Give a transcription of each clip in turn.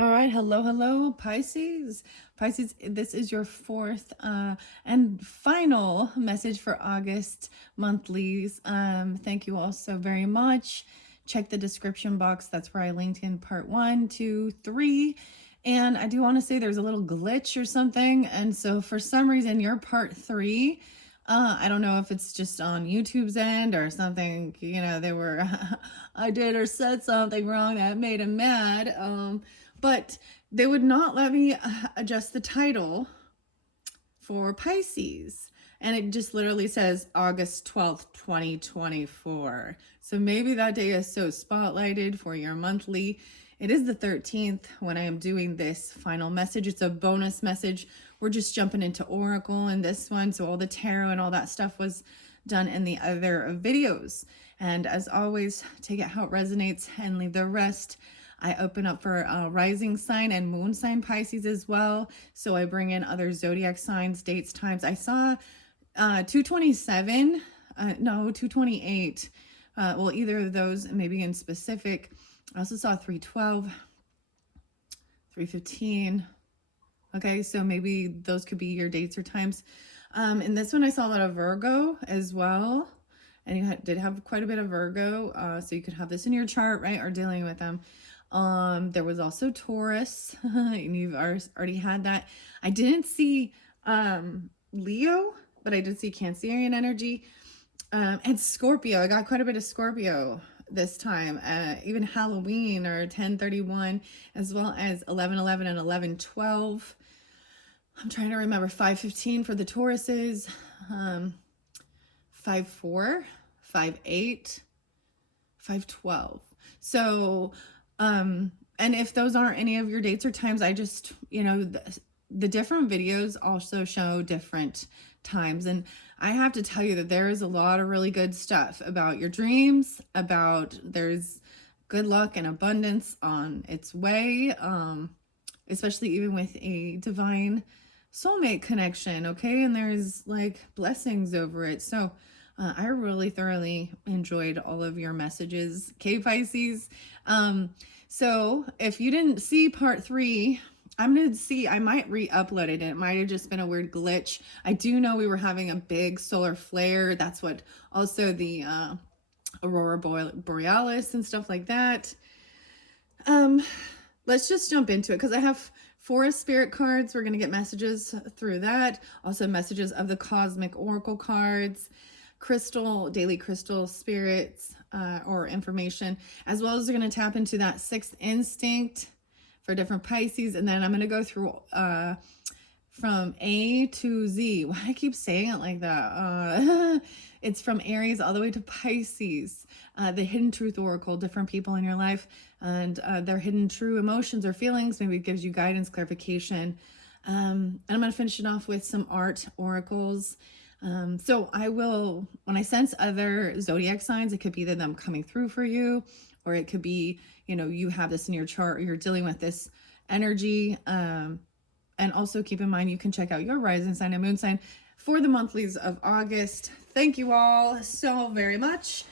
All right, hello, Pisces. Pisces, this is your fourth and final message for August monthlies. Thank you all so very much. Check the description box. That's where I linked in part 1, 2, 3. And I do want to say there's a little glitch or something. And so for some reason, your part 3, I don't know if it's just on YouTube's end or something, they were, I did or said something wrong that made him mad. But they would not let me adjust the title for Pisces. And it just literally says August 12th, 2024. So maybe that day is so spotlighted for your monthly. It is the 13th when I am doing this final message. It's a bonus message. We're just jumping into Oracle in this one. So all the tarot and all that stuff was done in the other videos. And as always, take it how it resonates and leave the rest. I open up for rising sign and moon sign Pisces as well. So I bring in other zodiac signs, dates, times. I saw 227, no, 228. Well, either of those, maybe in specific. I also saw 312, 315. Okay, so maybe those could be your dates or times. In this one, I saw a lot of Virgo as well. And you did have quite a bit of Virgo. So you could have this in your chart, right? Or dealing with them. There was also Taurus, and you've already had that. I didn't see Leo, but I did see Cancerian energy, and Scorpio. I got quite a bit of Scorpio this time, even Halloween or 10/31, as well as 11/11 and 11/12. I'm trying to remember 5/15 for the Tauruses, 5/4, 5/8, 5/12. So, and if those aren't any of your dates or times, I just, the different videos also show different times. And I have to tell you that there is a lot of really good stuff about your dreams, there's good luck and abundance on its way, especially even with a divine soulmate connection, okay? And there's like blessings over it. So I really thoroughly enjoyed all of your messages, okay, Pisces? So if you didn't see part 3, I'm going to see, I might re-upload it. It might have just been a weird glitch. I do know we were having a big solar flare. That's what also the Aurora Borealis and stuff like that. Let's just jump into it because I have Forest Spirit cards. We're going to get messages through that. Also messages of the Cosmic Oracle cards, daily crystal spirits or information, as well as we're going to tap into that sixth instinct for different Pisces. And then I'm going to go through from A to Z. Why I keep saying it like that? It's from Aries all the way to Pisces. The Hidden Truth Oracle, different people in your life and their hidden true emotions or feelings. Maybe it gives you guidance, clarification. And I'm going to finish it off with some art oracles. So I will, when I sense other zodiac signs, it could be that them coming through for you, or it could be, you have this in your chart, or you're dealing with this energy. And also keep in mind, you can check out your rising sign and moon sign for the monthlies of August. Thank you all so very much.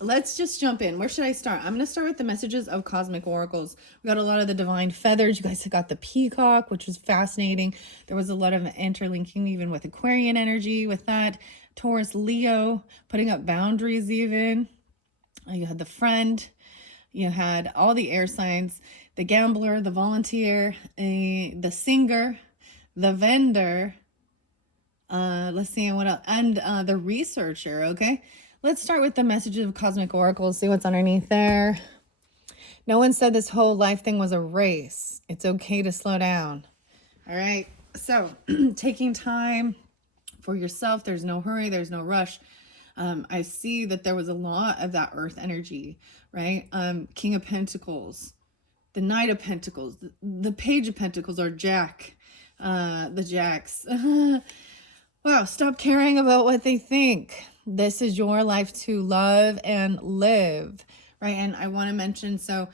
Let's just jump in. Where should I start? I'm going to start with the messages of cosmic oracles. We got a lot of the divine feathers. You guys got the peacock, which was fascinating. There was a lot of interlinking even with Aquarian energy with that. Taurus, Leo, putting up boundaries even. You had the friend. You had all the air signs, the gambler, the volunteer, the singer, the vendor. Let's see what else. And the researcher, okay? Let's start with the messages of cosmic oracles, see what's underneath there. No one said this whole life thing was a race. It's okay to slow down. All right. So taking time for yourself. There's no hurry. There's no rush. I see that there was a lot of that earth energy, right? King of Pentacles, the Knight of Pentacles, the Page of Pentacles, or Jack, the Jacks. Wow, stop caring about what they think. This is your life to love and live, right? And I want to mention, so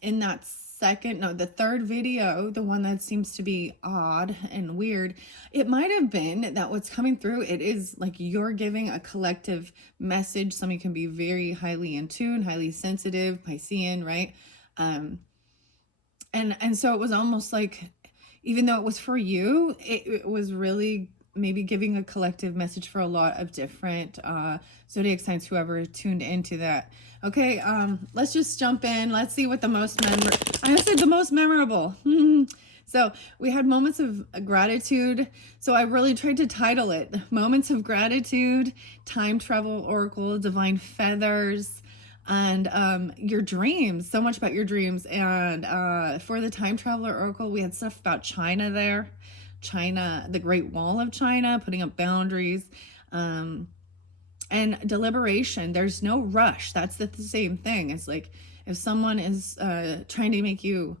in that the third video, the one that seems to be odd and weird, it might have been that what's coming through, it is like you're giving a collective message. Somebody can be very highly in tune, highly sensitive, Piscean, right? And so it was almost like, even though it was for you, it was really maybe giving a collective message for a lot of different zodiac signs, whoever tuned into that. Okay, let's just jump in. Let's see what the most I would say the most memorable. So we had moments of gratitude. So I really tried to title it Moments of Gratitude, Time Travel Oracle, Divine Feathers, and your dreams. So much about your dreams. And for the Time Traveler Oracle, we had stuff about China there. China, the Great Wall of China, putting up boundaries. And deliberation. There's no rush. That's the same thing. It's like if someone is trying to make you,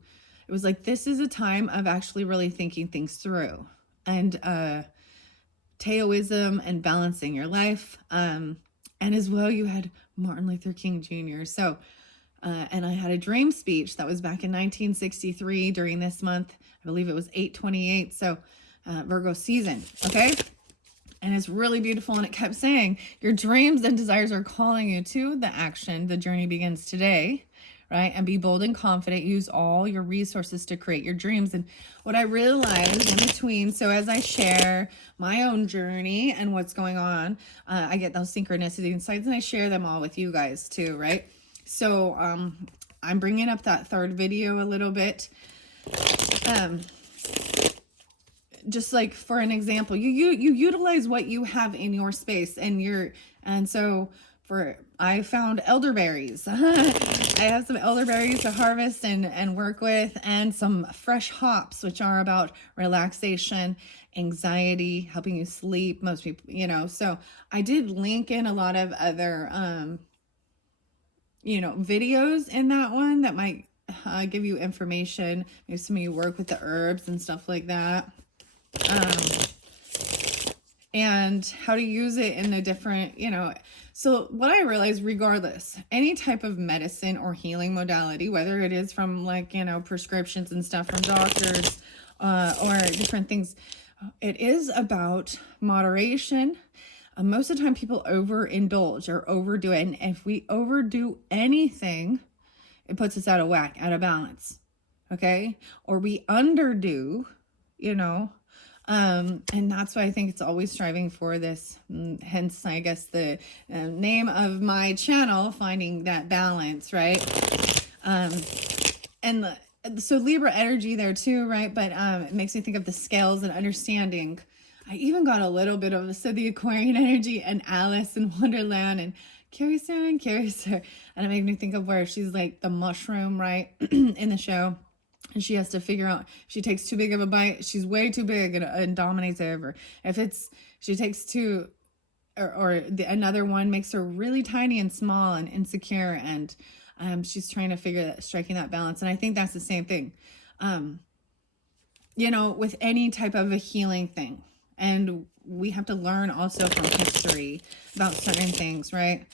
it was like, this is a time of actually really thinking things through. And Taoism and balancing your life. And as well, you had Martin Luther King Jr. So, and I had a dream speech that was back in 1963 during this month. I believe it was 8/28. So, Virgo season. Okay. And it's really beautiful. And it kept saying, your dreams and desires are calling you to the action. The journey begins today, right? And be bold and confident. Use all your resources to create your dreams. And what I realized in between, so as I share my own journey and what's going on, I get those synchronicity insights, and I share them all with you guys too, right? So I'm bringing up that third video a little bit. Just like for an example, you utilize what you have in your space, and so I found elderberries. I have some elderberries to harvest and work with, and some fresh hops, which are about relaxation, anxiety, helping you sleep. Most people, so I did link in a lot of other, videos in that one that might give you information. Maybe some of you work with the herbs and stuff like that. And how to use it in a different, so what I realized, regardless, any type of medicine or healing modality, whether it is from prescriptions and stuff from doctors, or different things, it is about moderation. Most of the time people overindulge or overdo it. And if we overdo anything, it puts us out of whack, out of balance. Okay. Or we underdo, and that's why I think it's always striving for this. Hence, I guess the name of my channel, Finding That Balance, right? So Libra energy there too, right? But it makes me think of the scales and understanding. I even got a little bit of the Aquarian energy and Alice in Wonderland and Carrie's there. And it made me think of where she's like the mushroom, right? in the show. And she has to figure out, if she takes too big of a bite, she's way too big and dominates over. If she takes too, another one makes her really tiny and small and insecure, and she's trying to striking that balance. And I think that's the same thing, with any type of a healing thing. And we have to learn also from history about certain things, right?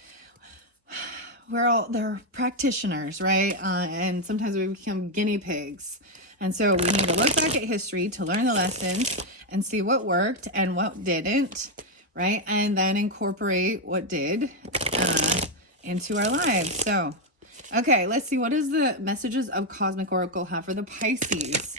They're practitioners, right? And sometimes we become guinea pigs. And so we need to look back at history to learn the lessons and see what worked and what didn't, right? And then incorporate what did into our lives. So, okay, let's see. What is the messages of Cosmic Oracle have for the Pisces?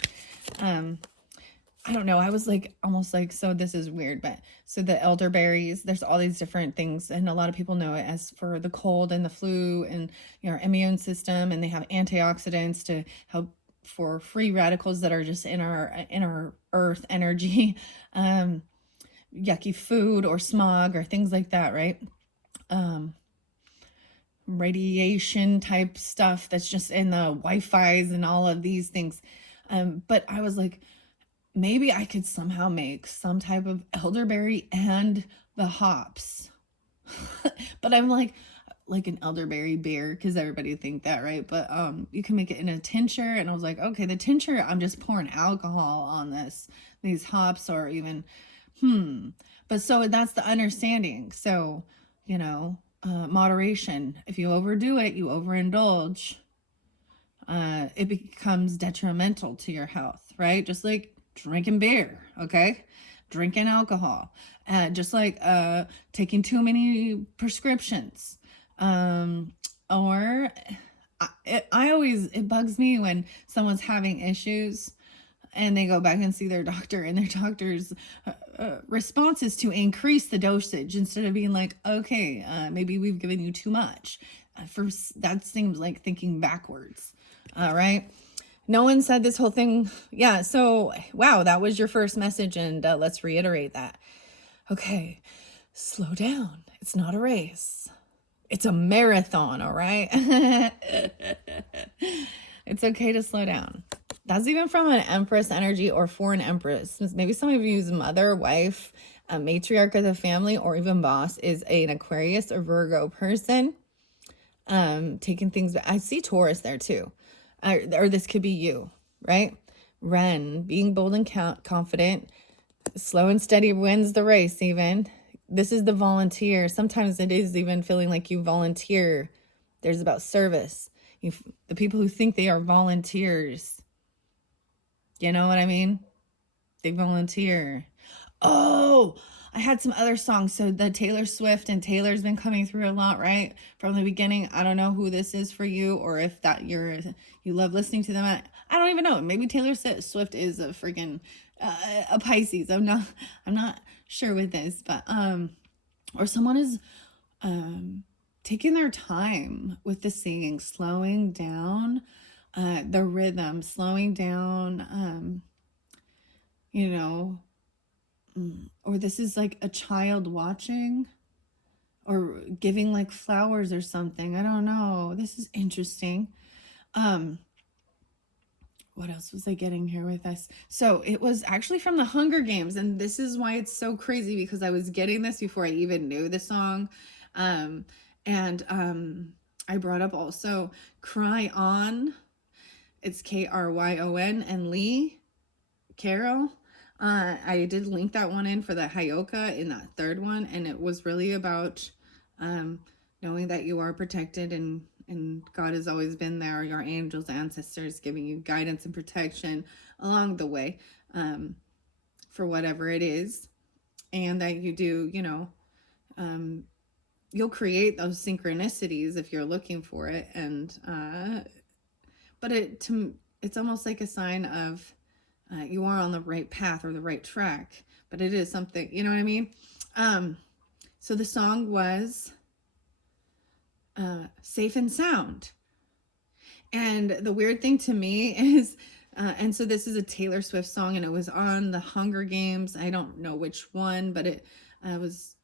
I don't know. I was like, almost like, so this is weird, but so the elderberries, there's all these different things. And a lot of people know it as for the cold and the flu and our immune system. And they have antioxidants to help for free radicals that are just in our earth energy, yucky food or smog or things like that. Right. Radiation type stuff that's just in the Wi-Fi's and all of these things. But I was like, maybe I could somehow make some type of elderberry and the hops. But I'm like an elderberry beer, because everybody would think that, right? But you can make it in a tincture. And I was like, okay, the tincture, I'm just pouring alcohol on these hops, or even but so that's the understanding. So moderation. If you overdo it, you overindulge, it becomes detrimental to your health, right? Just like drinking beer, okay? Drinking alcohol, just like taking too many prescriptions, or it bugs me when someone's having issues and they go back and see their doctor, and their doctor's response is to increase the dosage instead of being like, okay, maybe we've given you too much. That seems like thinking backwards. All right. No one said this whole thing. Yeah. So, wow, that was your first message. And let's reiterate that. Okay. Slow down. It's not a race. It's a marathon. All right. It's okay to slow down. That's even from an Empress energy or for an Empress. Maybe some of you's mother, wife, a matriarch of the family, or even boss is an Aquarius or Virgo person. Taking things back. I see Taurus there too. Or this could be you, right? Ren, being bold and confident. Slow and steady wins the race even. This is the volunteer. Sometimes it is even feeling like you volunteer. There's about service. The people who think they are volunteers. You know what I mean? They volunteer. Oh, I had some other songs. So the Taylor Swift and Taylor's been coming through a lot, right? From the beginning. I don't know who this is for you, or if that you love listening to them. I don't even know. Maybe Taylor Swift is a freaking a Pisces. I'm not sure with this, but or someone is taking their time with the singing, slowing down the rhythm, slowing down, you know, or this is like a child watching or giving like flowers or something. I don't know. This is interesting. What else was I getting here with us? So it was actually from the Hunger Games, and this is why it's so crazy, because I was getting this before I even knew the song. I brought up also Cry On. It's Kryon, and Lee Carroll. I did link that one in for the Hayoka in that third one, and it was really about knowing that you are protected, and God has always been there, your angels, ancestors giving you guidance and protection along the way for whatever it is, and that you do, you know, you'll create those synchronicities if you're looking for it, and but it's almost like a sign of you are on the right path or the right track, but it is something, you know what I mean? So the song was Safe and Sound. And the weird thing to me is, and so this is a Taylor Swift song, and it was on the Hunger Games. I don't know which one, but it was,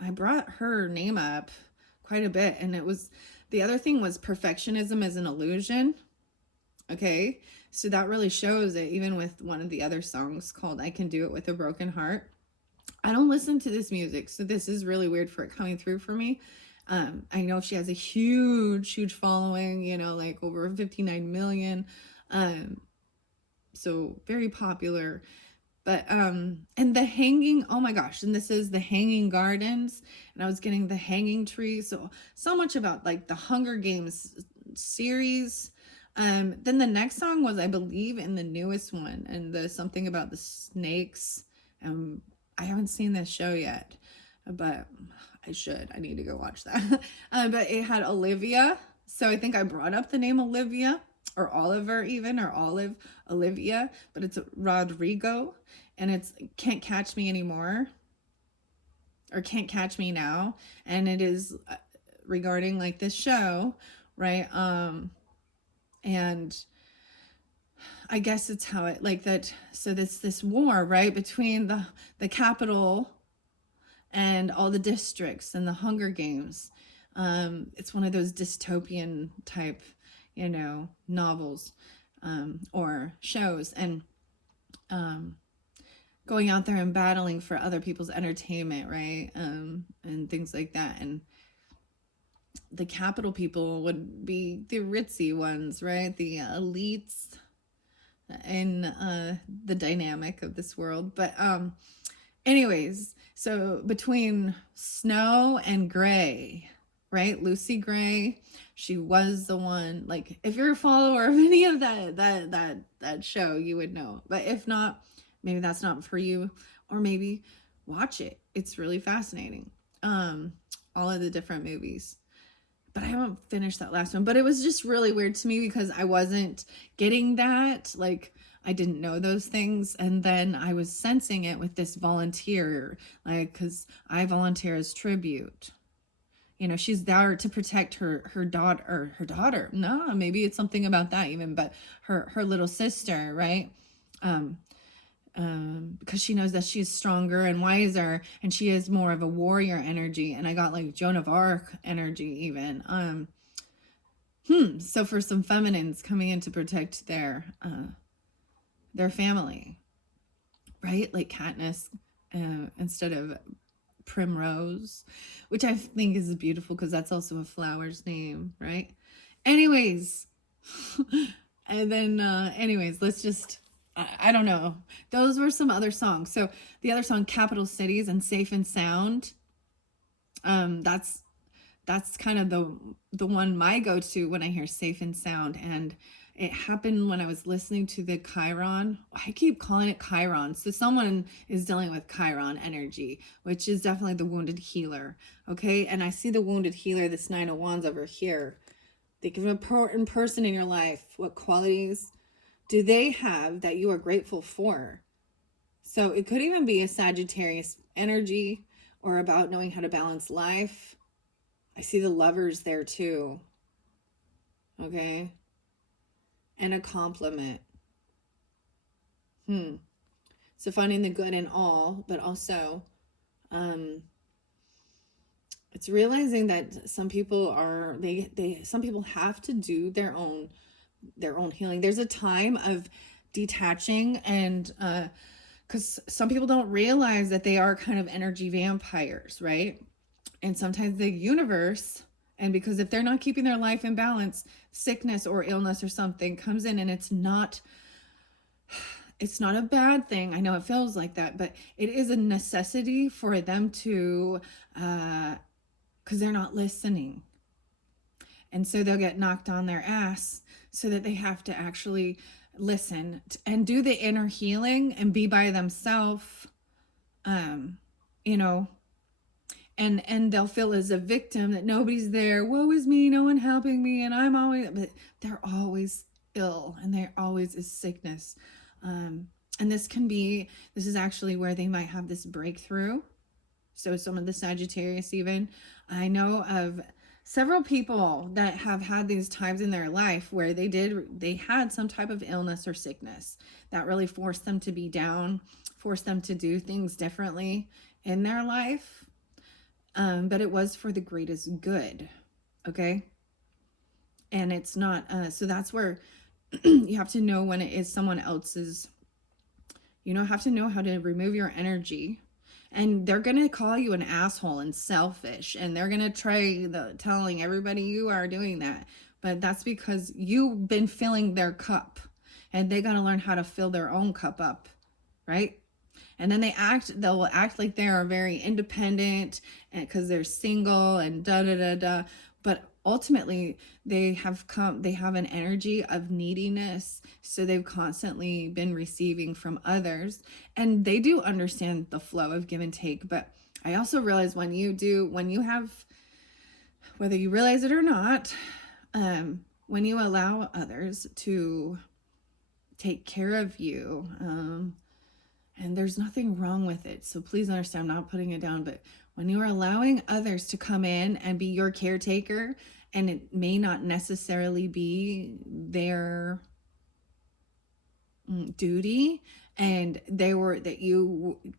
I brought her name up quite a bit. And it was, the other thing was perfectionism is an illusion. Okay. So that really shows it, even with one of the other songs called I Can Do It With a Broken Heart. I don't listen to this music, so this is really weird for it coming through for me. I know she has a huge following, you know, like over 59 million. So very popular. But and the hanging, oh my gosh, and this is the Hanging Gardens, and I was getting the Hanging Tree. So much about like the Hunger Games series. Then the next song was, I believe, in the newest one, and the something about the snakes. I haven't seen this show yet, but I should. I need to go watch that. But it had Olivia. So I think I brought up the name Olivia, or Oliver even, or Olive, Olivia, but it's Rodrigo, and it's Can't Catch Me Anymore, or Can't Catch Me Now. And it is regarding like this show, right? And I guess it's how it like that. So this war, right, between the capital and all the districts and the Hunger Games. It's one of those dystopian type, you know, novels or shows, and going out there and battling for other people's entertainment, right, and things like that. And the capital people would be the ritzy ones, right? The elites in the dynamic of this world. But anyways, so between Snow and Gray, right? Lucy Gray, she was the one, like, if you're a follower of any of that show, you would know. But if not, maybe that's not for you, or maybe watch it. It's really fascinating. All of the different movies. but I haven't finished that last one. But it was just really weird to me because I wasn't getting that. Like, I didn't know those things. And then I was sensing it with this volunteer, like, because I volunteer as tribute. You know, she's there to protect her daughter, or her daughter. No, maybe it's something about that even, but her little sister, right? Um, because she knows that she's stronger and wiser, and she is more of a warrior energy. And I got like Joan of Arc energy even. So for some feminines coming in to protect their family, right? Like Katniss, instead of Primrose, which I think is beautiful because that's also a flower's name, right? Anyways, and then anyways, let's just I don't know. Those were some other songs. So the other song, Capital Cities and Safe and Sound, that's kind of the one my go-to when I hear Safe and Sound. And it happened when I was listening to the Chiron. I keep calling it Chiron. So someone is dealing with Chiron energy, which is definitely the wounded healer. Okay. And I see the wounded healer, this 9 of Wands over here. Think of an important person in your life. What qualities do they have that you are grateful for? So it could even be a Sagittarius energy, or about knowing how to balance life. I see the Lovers there too. Okay. And a compliment. So finding the good in all, but also it's realizing that some people are some people have to do their own healing. There's a time of detaching, and because some people don't realize that they are kind of energy vampires, right? And sometimes the universe, and because if they're not keeping their life in balance, sickness or illness or something comes in, and it's not a bad thing. I know it feels like that, but it is a necessity for them to, because they're not listening. And so they'll get knocked on their ass, so that they have to actually listen and do the inner healing and be by themselves, you know, and they'll feel as a victim that nobody's there. Woe is me, no one helping me, and I'm always, but they're always ill, and there always is sickness. And this is actually where they might have this breakthrough. So some of the Sagittarius, even, I know of several people that have had these times in their life where they had some type of illness or sickness that really forced them to be down, forced them to do things differently in their life. But it was for the greatest good. Okay. And it's not, so that's where you have to know when it is someone else's, have to know how to remove your energy. And they're going to call you an asshole and selfish, and they're going to try telling everybody you are doing that. But that's because you've been filling their cup, and they got to learn how to fill their own cup up, right? And then they'll act like they are very independent, and because they're single and da da da da. But ultimately, they have an energy of neediness. So they've constantly been receiving from others, and they do understand the flow of give and take. But I also realize when you have, whether you realize it or not, when you allow others to take care of you, and there's nothing wrong with it. So please understand, I'm not putting it down, but when you are allowing others to come in and be your caretaker, and it may not necessarily be their duty, and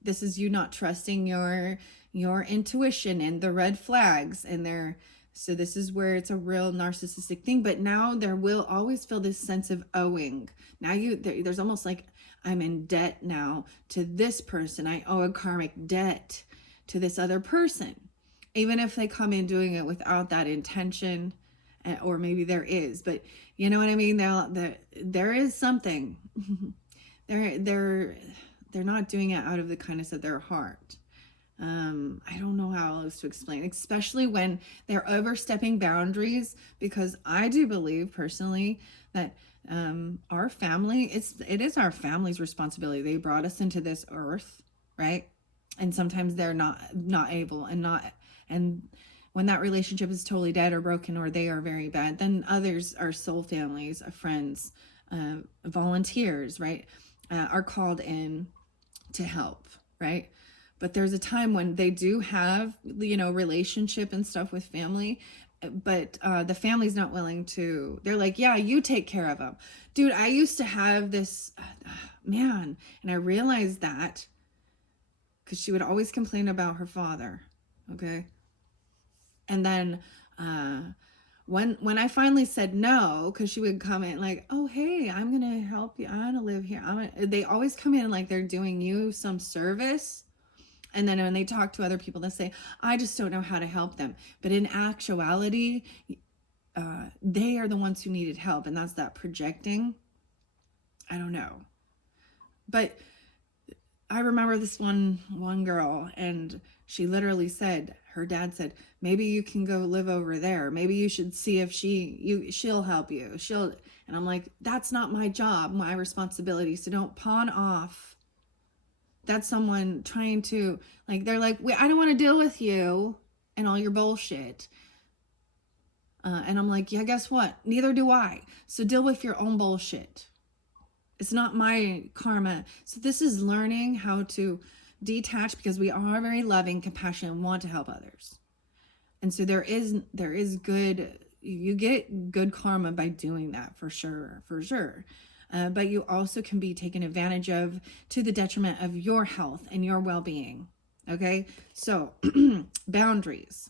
this is you not trusting your intuition and the red flags, and so this is where it's a real narcissistic thing. But now there will always feel this sense of owing. Now there's almost like, I'm in debt now to this person. I owe a karmic debt to this other person, even if they come in doing it without that intention, or maybe there is, but you know what I mean? There is something. They're not doing it out of the kindness of their heart. I don't know how else to explain, especially when they're overstepping boundaries, because I do believe personally that our family, it is our family's responsibility. They brought us into this earth, right? And sometimes they're not able, and when that relationship is totally dead or broken, or they are very bad, then others are soul families, friends, volunteers, right, are called in to help, right? But there's a time when they do have, relationship and stuff with family, but the family's not willing to. They're like, yeah, you take care of them. Dude, I used to have this, man, and I realized that because she would always complain about her father, okay? And then when I finally said no, because she would come in like, oh, hey, I'm going to help you. I'm going to live here. They always come in like they're doing you some service. And then when they talk to other people, they say, I just don't know how to help them. But in actuality, they are the ones who needed help. And that's that projecting. I don't know. But I remember this one girl, and she literally said, her dad said, maybe you can go live over there. Maybe you should see if she'll help you. And I'm like, that's not my job, my responsibility. So don't pawn off. That's someone trying to, like, they're like, wait, I don't want to deal with you and all your bullshit. And I'm like, yeah, guess what? Neither do I. So deal with your own bullshit. It's not my karma. So this is learning how to detach, because we are very loving, compassionate, and want to help others. And so there is good, you get good karma by doing that, for sure. But you also can be taken advantage of to the detriment of your health and your well-being. Okay, so boundaries.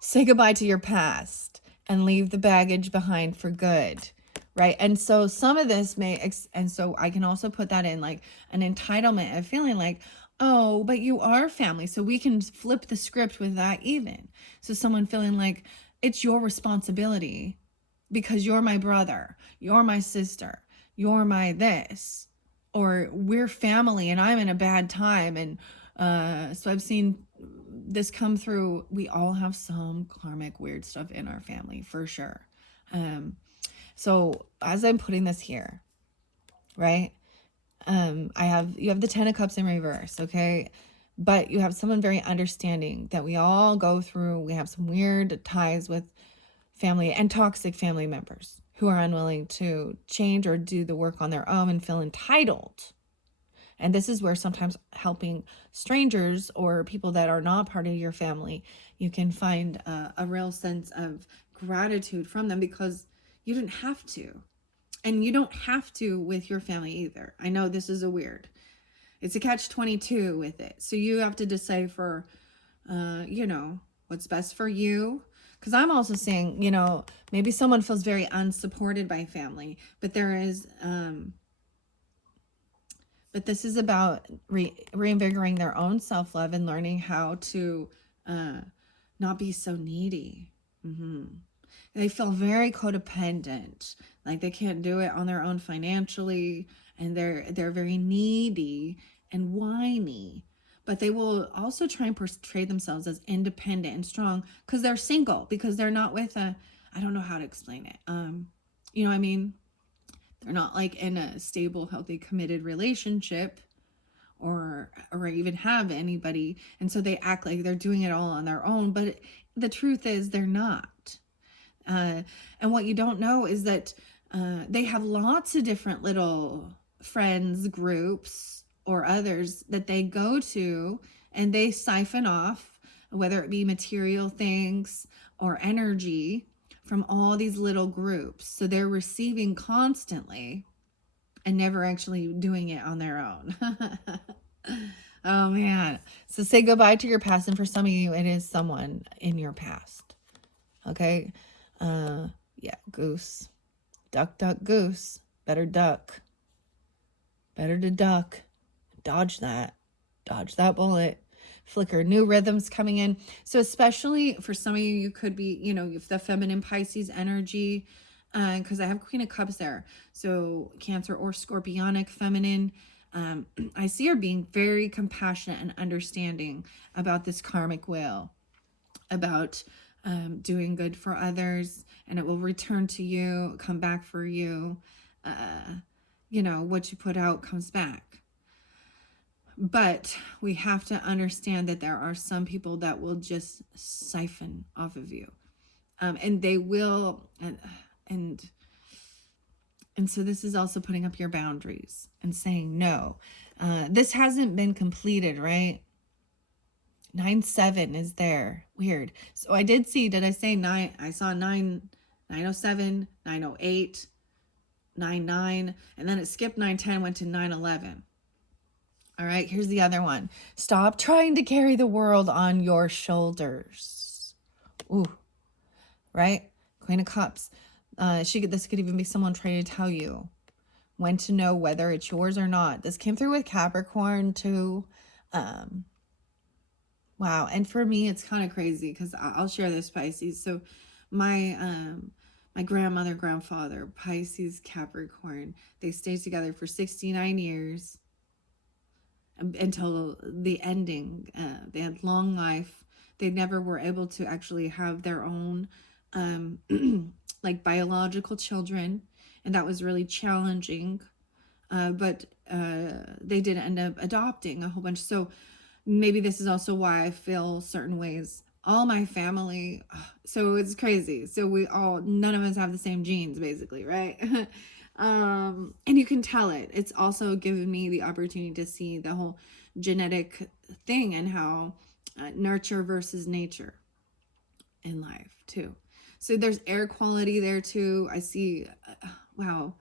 Say goodbye to your past and leave the baggage behind for good, right? And so some of this and so I can also put that in like an entitlement of feeling like, oh, but you are family. So we can flip the script with that even. So someone feeling like it's your responsibility because you're my brother, you're my sister, you're my this, or we're family and I'm in a bad time. And so I've seen this come through. We all have some karmic weird stuff in our family, for sure. So as I'm putting this here, right, you have the 10 of Cups in reverse, okay? But you have someone very understanding that we all go through. We have some weird ties with family and toxic family members who are unwilling to change or do the work on their own and feel entitled. And this is where sometimes helping strangers or people that are not part of your family, you can find a real sense of gratitude from them, because you didn't have to. And you don't have to with your family either. I know this is it's a catch-22 with it. So you have to decipher, what's best for you. Because I'm also saying, maybe someone feels very unsupported by family, but there is, but this is about reinvigorating their own self-love and learning how to not be so needy. They feel very codependent, like they can't do it on their own financially, and they're very needy and whiny. But they will also try and portray themselves as independent and strong because they're single, because they're not with I don't know how to explain it. You know what I mean? They're not like in a stable, healthy, committed relationship or even have anybody. And so they act like they're doing it all on their own. But the truth is they're not. And what you don't know is that they have lots of different little friends, groups, or others that they go to, and they siphon off, whether it be material things or energy, from all these little groups. So they're receiving constantly and never actually doing it on their own. Oh man. So say goodbye to your past. And for some of you, it is someone in your past. Okay. Yeah. Goose. Duck, duck, goose. Better duck. Better to duck. Dodge that bullet. Flicker. New rhythms coming in. So especially for some of you, you could be, the feminine Pisces energy, because I have Queen of Cups there. So Cancer or Scorpionic feminine. I see her being very compassionate and understanding about this karmic wheel, about doing good for others, and it will return to you, come back for you. What you put out comes back. But we have to understand that there are some people that will just siphon off of you. And they will, and so this is also putting up your boundaries and saying no. This hasn't been completed, right? 9-7 is there. Weird. So I did see, did I say 9? I saw 907, 908, 99, and then it skipped 910, went to 911. All right, here's the other one. Stop trying to carry the world on your shoulders. Ooh, right? Queen of Cups. This could even be someone trying to tell you when to know whether it's yours or not. This came through with Capricorn too. Wow. And for me, it's kind of crazy because I'll share this, Pisces. So my grandmother, grandfather, Pisces, Capricorn, they stayed together for 69 years until the ending. They had long life. They never were able to actually have their own like biological children. And that was really challenging. But they did end up adopting a whole bunch. So maybe this is also why I feel certain ways. All my family, so it's crazy. So none of us have the same genes, basically, right? And you can tell it. It's also given me the opportunity to see the whole genetic thing and how nurture versus nature in life too. So there's air quality there too. I see, wow.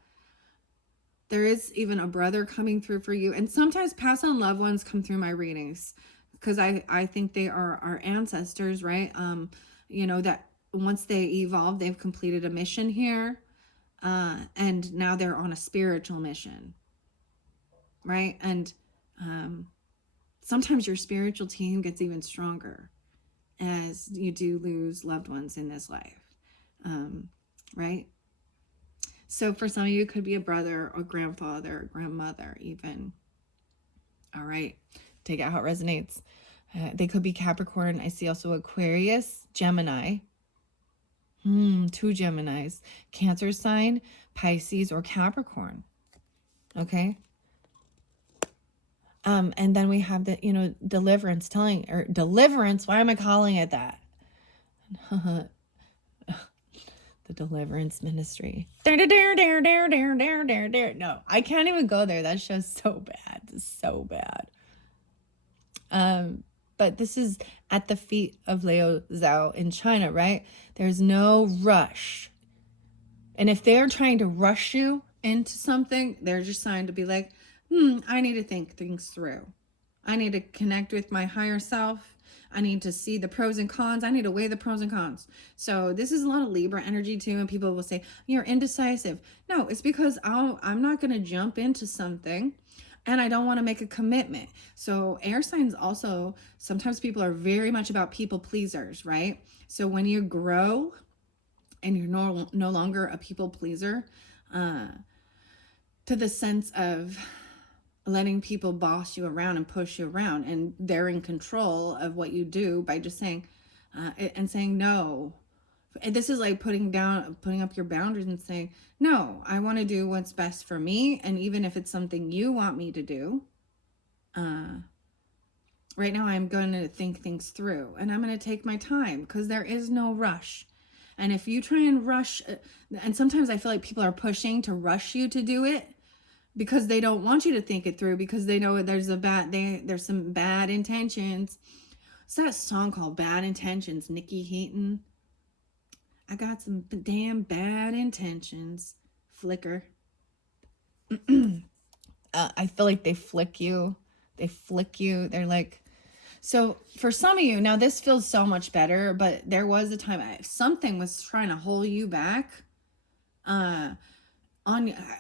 There is even a brother coming through for you. And sometimes past on loved ones come through my readings because I think they are our ancestors, right? That once they evolved, they've completed a mission here. And now they're on a spiritual mission, right? And sometimes your spiritual team gets even stronger as you do lose loved ones in this life, right? So for some of you, it could be a brother or grandfather or grandmother even. All right. Take out how it resonates. They could be Capricorn. I see also Aquarius, Gemini. 2 Geminis. Cancer sign, Pisces, or Capricorn. Okay. And then we have the, deliverance, deliverance. Why am I calling it that? The deliverance ministry. No, I can't even go there. That show's so bad. It's so bad. But this is at the feet of Leo Zhao in China, right? There's no rush. And if they're trying to rush you into something, they're just trying to be like, I need to think things through. I need to connect with my higher self. I need to see the pros and cons. I need to weigh the pros and cons. So this is a lot of Libra energy too. And people will say, you're indecisive. No, it's because I'm not going to jump into something and I don't want to make a commitment. So air signs also, sometimes people are very much about people pleasers, right? So when you grow and you're no longer a people pleaser, to the sense of letting people boss you around and push you around, and they're in control of what you do by just saying and saying no. And this is like putting up your boundaries and saying, no, I want to do what's best for me. And even if it's something you want me to do, right now I'm going to think things through and I'm going to take my time because there is no rush. And if you try and rush, and sometimes I feel like people are pushing to rush you to do it because they don't want you to think it through, because they know there's some bad intentions. It's that song called Bad Intentions, Nikki Heaton. I got some damn bad intentions. Flicker. I feel like they flick you. They're like, so for some of you, now this feels so much better, but there was a time something was trying to hold you back. I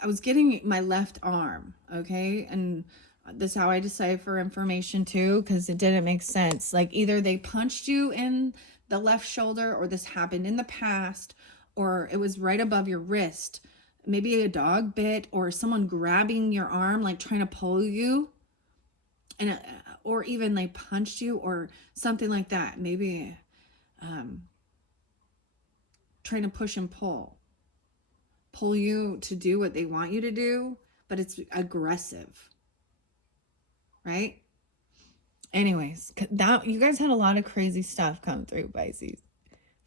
was getting my left arm, okay? And this is how I decipher information too, because it didn't make sense. Like either they punched you in the left shoulder, or this happened in the past, or it was right above your wrist. Maybe a dog bit, or someone grabbing your arm, like trying to pull you. And or even they punched you or something like that. Maybe trying to push and pull you to do what they want you to do, but it's aggressive. right? Anyways, that you guys had a lot of crazy stuff come through, Pisces.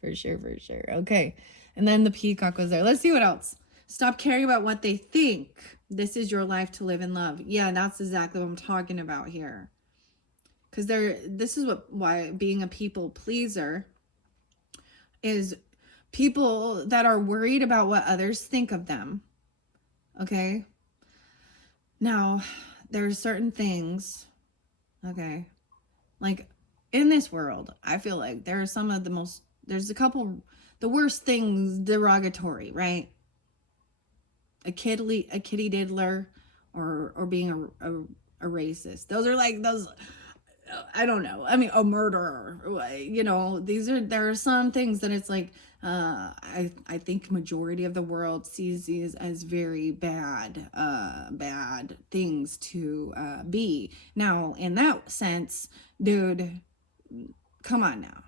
For sure, for sure. Okay. And then the peacock was there. Let's see what else. Stop caring about what they think. This is your life to live and love. Yeah, that's exactly what I'm talking about here. Because this is why being a people pleaser is people that are worried about what others think of them. Okay. Now, there are certain things, okay, like in this world, I feel like there are some of the most, there's a couple, the worst things derogatory, right? A kitty diddler, or being a racist. Those are like those, I don't know. I mean, a murderer. You know, there are some things that it's like, I think majority of the world sees these as very bad things to be. Now, in that sense, dude, come on now.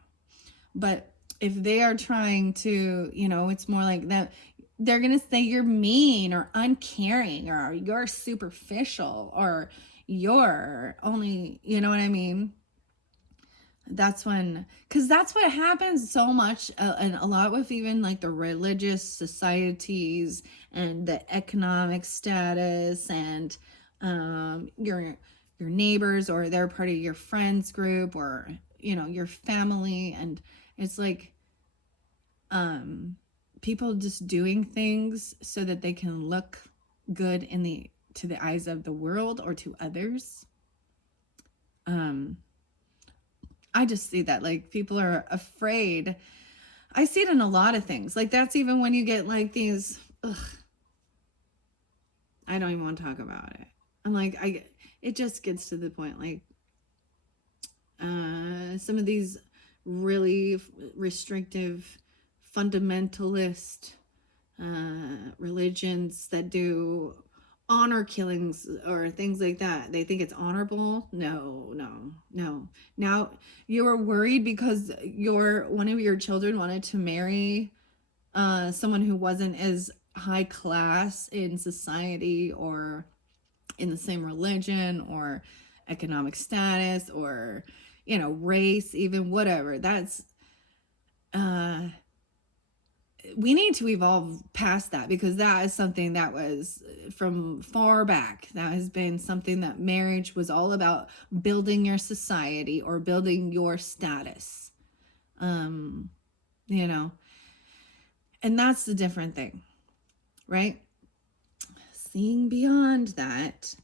But if they are trying to, you know, it's more like that. They're going to say you're mean or uncaring or you're superficial or you're only, you know what I mean? That's when, because that's what happens so much and a lot with even like the religious societies and the economic status and your neighbors, or they're part of your friends group, or you know, your family. And it's like people just doing things so that they can look good to the eyes of the world or to others. I just see that, like, people are afraid. I see it in a lot of things. Like, that's even when you get like these, I don't even want to talk about it. I'm like, it just gets to the point, like, some of these really restrictive, fundamentalist religions that do honor killings or things like that. They think it's honorable. No. Now you are worried because one of your children wanted to marry someone who wasn't as high class in society or in the same religion or economic status or, you know, race, even, whatever. That's we need to evolve past that, because that is something that was from far back. That has been something that marriage was all about, building your society or building your status. You know, and that's the different thing, right? Seeing beyond that.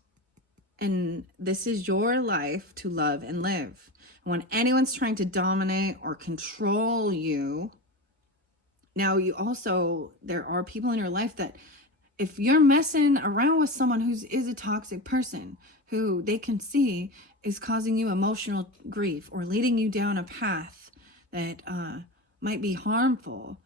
And this is your life to love and live. When anyone's trying to dominate or control you, now there are people in your life that if you're messing around with someone is a toxic person, who they can see is causing you emotional grief or leading you down a path that might be harmful,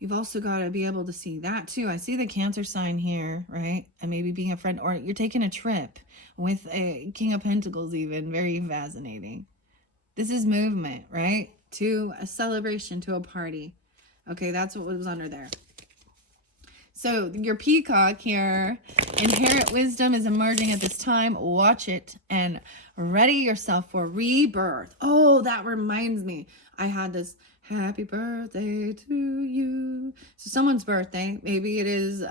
you've also got to be able to see that too. I see the Cancer sign here, right? And maybe being a friend, or you're taking a trip with a King of Pentacles, even. Very fascinating. This is movement, right? To a celebration, to a party. Okay, that's what was under there. So your peacock here, inherent wisdom is emerging at this time. Watch it and ready yourself for rebirth. Oh, that reminds me. I had this happy birthday to you. So someone's birthday, maybe it is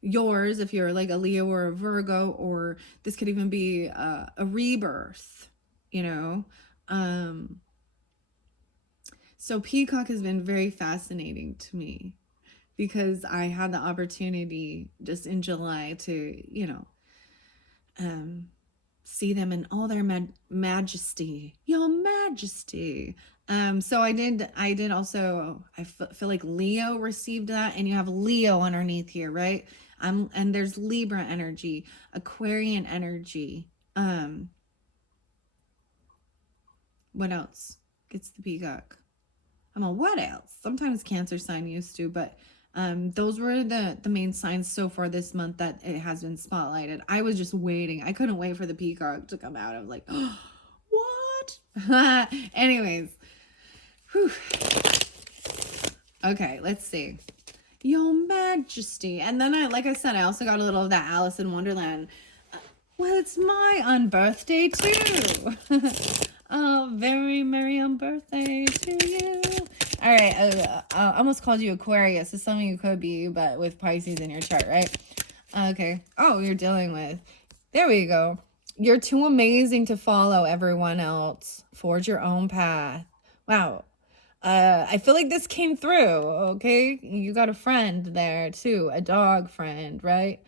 yours if you're like a Leo or a Virgo, or this could even be a rebirth, you know. So peacock has been very fascinating to me, because I had the opportunity just in July to, you know, see them in all their majesty, your majesty. So I did also, I feel like Leo received that, and you have Leo underneath here, right? And there's Libra energy, Aquarian energy. What else gets the peacock? What else? Sometimes Cancer sign used to, but those were the main signs so far this month that it has been spotlighted. I was just waiting. I couldn't wait for the peacock to come out. I was like, oh, what? Anyways. Whew. Okay, let's see. Your Majesty. And then like I said, I also got a little of that Alice in Wonderland Well, it's my unbirthday too. Oh, very merry unbirthday to you. All right, I almost called you Aquarius. So something you could be, but with Pisces in your chart, right? Okay. Oh, you're dealing with. There we go. You're too amazing to follow everyone else. Forge your own path. Wow. I feel like this came through, okay? You got a friend there too, a dog friend, right?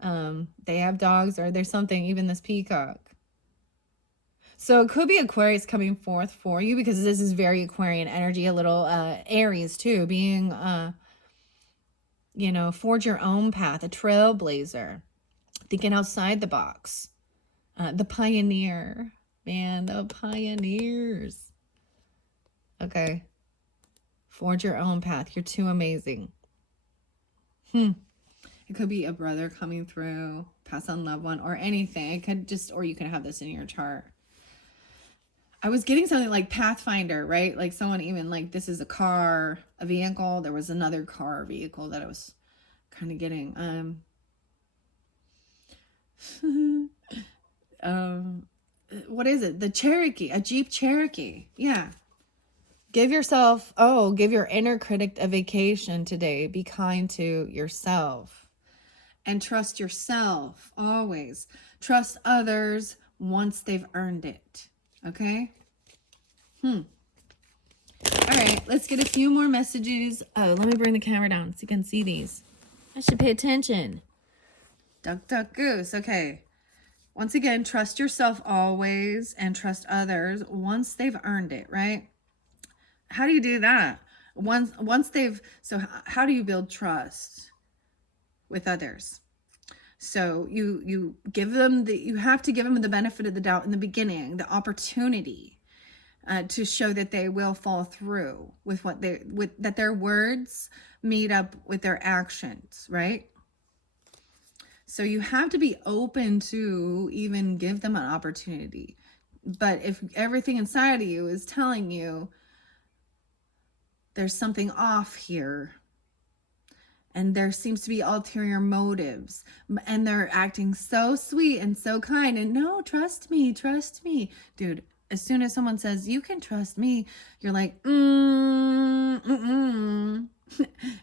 They have dogs, or there's something, even this peacock. So it could be Aquarius coming forth for you, because this is very Aquarian energy, a little Aries too, being forge your own path, a trailblazer, thinking outside the box. The pioneer, man, the pioneers. Okay. Forge your own path. You're too amazing. It could be a brother coming through, pass on loved one, or anything. It could just, or you can have this in your chart. I was getting something like Pathfinder, right? Like someone even like, this is a car, a vehicle. There was another car or vehicle that I was kind of getting. What is it? The Cherokee, a Jeep Cherokee. Yeah. Give your inner critic a vacation today. Be kind to yourself and trust yourself always. Trust others once they've earned it. Okay? All right, let's get a few more messages. Oh, let me bring the camera down so you can see these. I should pay attention. Duck, duck, goose. Okay. Once again, trust yourself always and trust others once they've earned it, right? How do you do that? Once they've, so how do you build trust with others? So you give them you have to give them the benefit of the doubt in the beginning, the opportunity to show that they will fall through with that their words meet up with their actions, right? So you have to be open to even give them an opportunity. But if everything inside of you is telling you there's something off here, and there seems to be ulterior motives, and they're acting so sweet and so kind, and no, trust me, dude. As soon as someone says you can trust me, you're like, you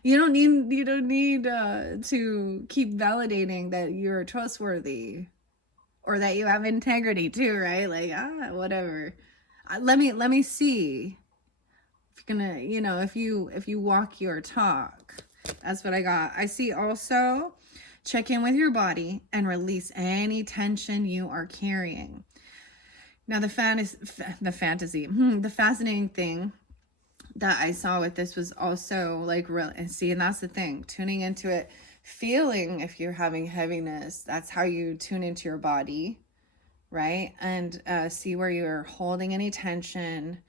don't need to keep validating that you're trustworthy or that you have integrity too, right? Like, whatever. Let me see if you're gonna, if you walk your talk. That's what I got. I see also check in with your body and release any tension you are carrying. Now the fascinating thing that I saw with this was also like real. And see, and that's the thing, tuning into it, feeling if you're having heaviness. That's how you tune into your body, right? And see where you're holding any tension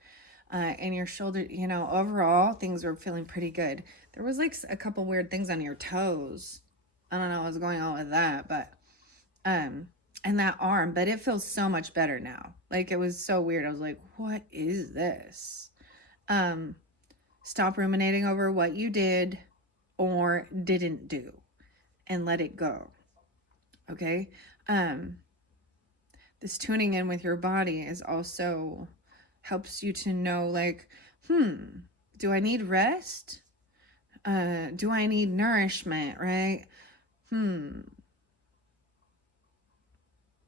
in your shoulder. Overall things were feeling pretty good. There was like a couple weird things on your toes. I don't know what's going on with that, but and that arm, but it feels so much better now. Like, it was so weird. I was like, what is this? Stop ruminating over what you did or didn't do and let it go. Okay. This tuning in with your body is also helps you to know, like, do I need rest? Do I need nourishment, right?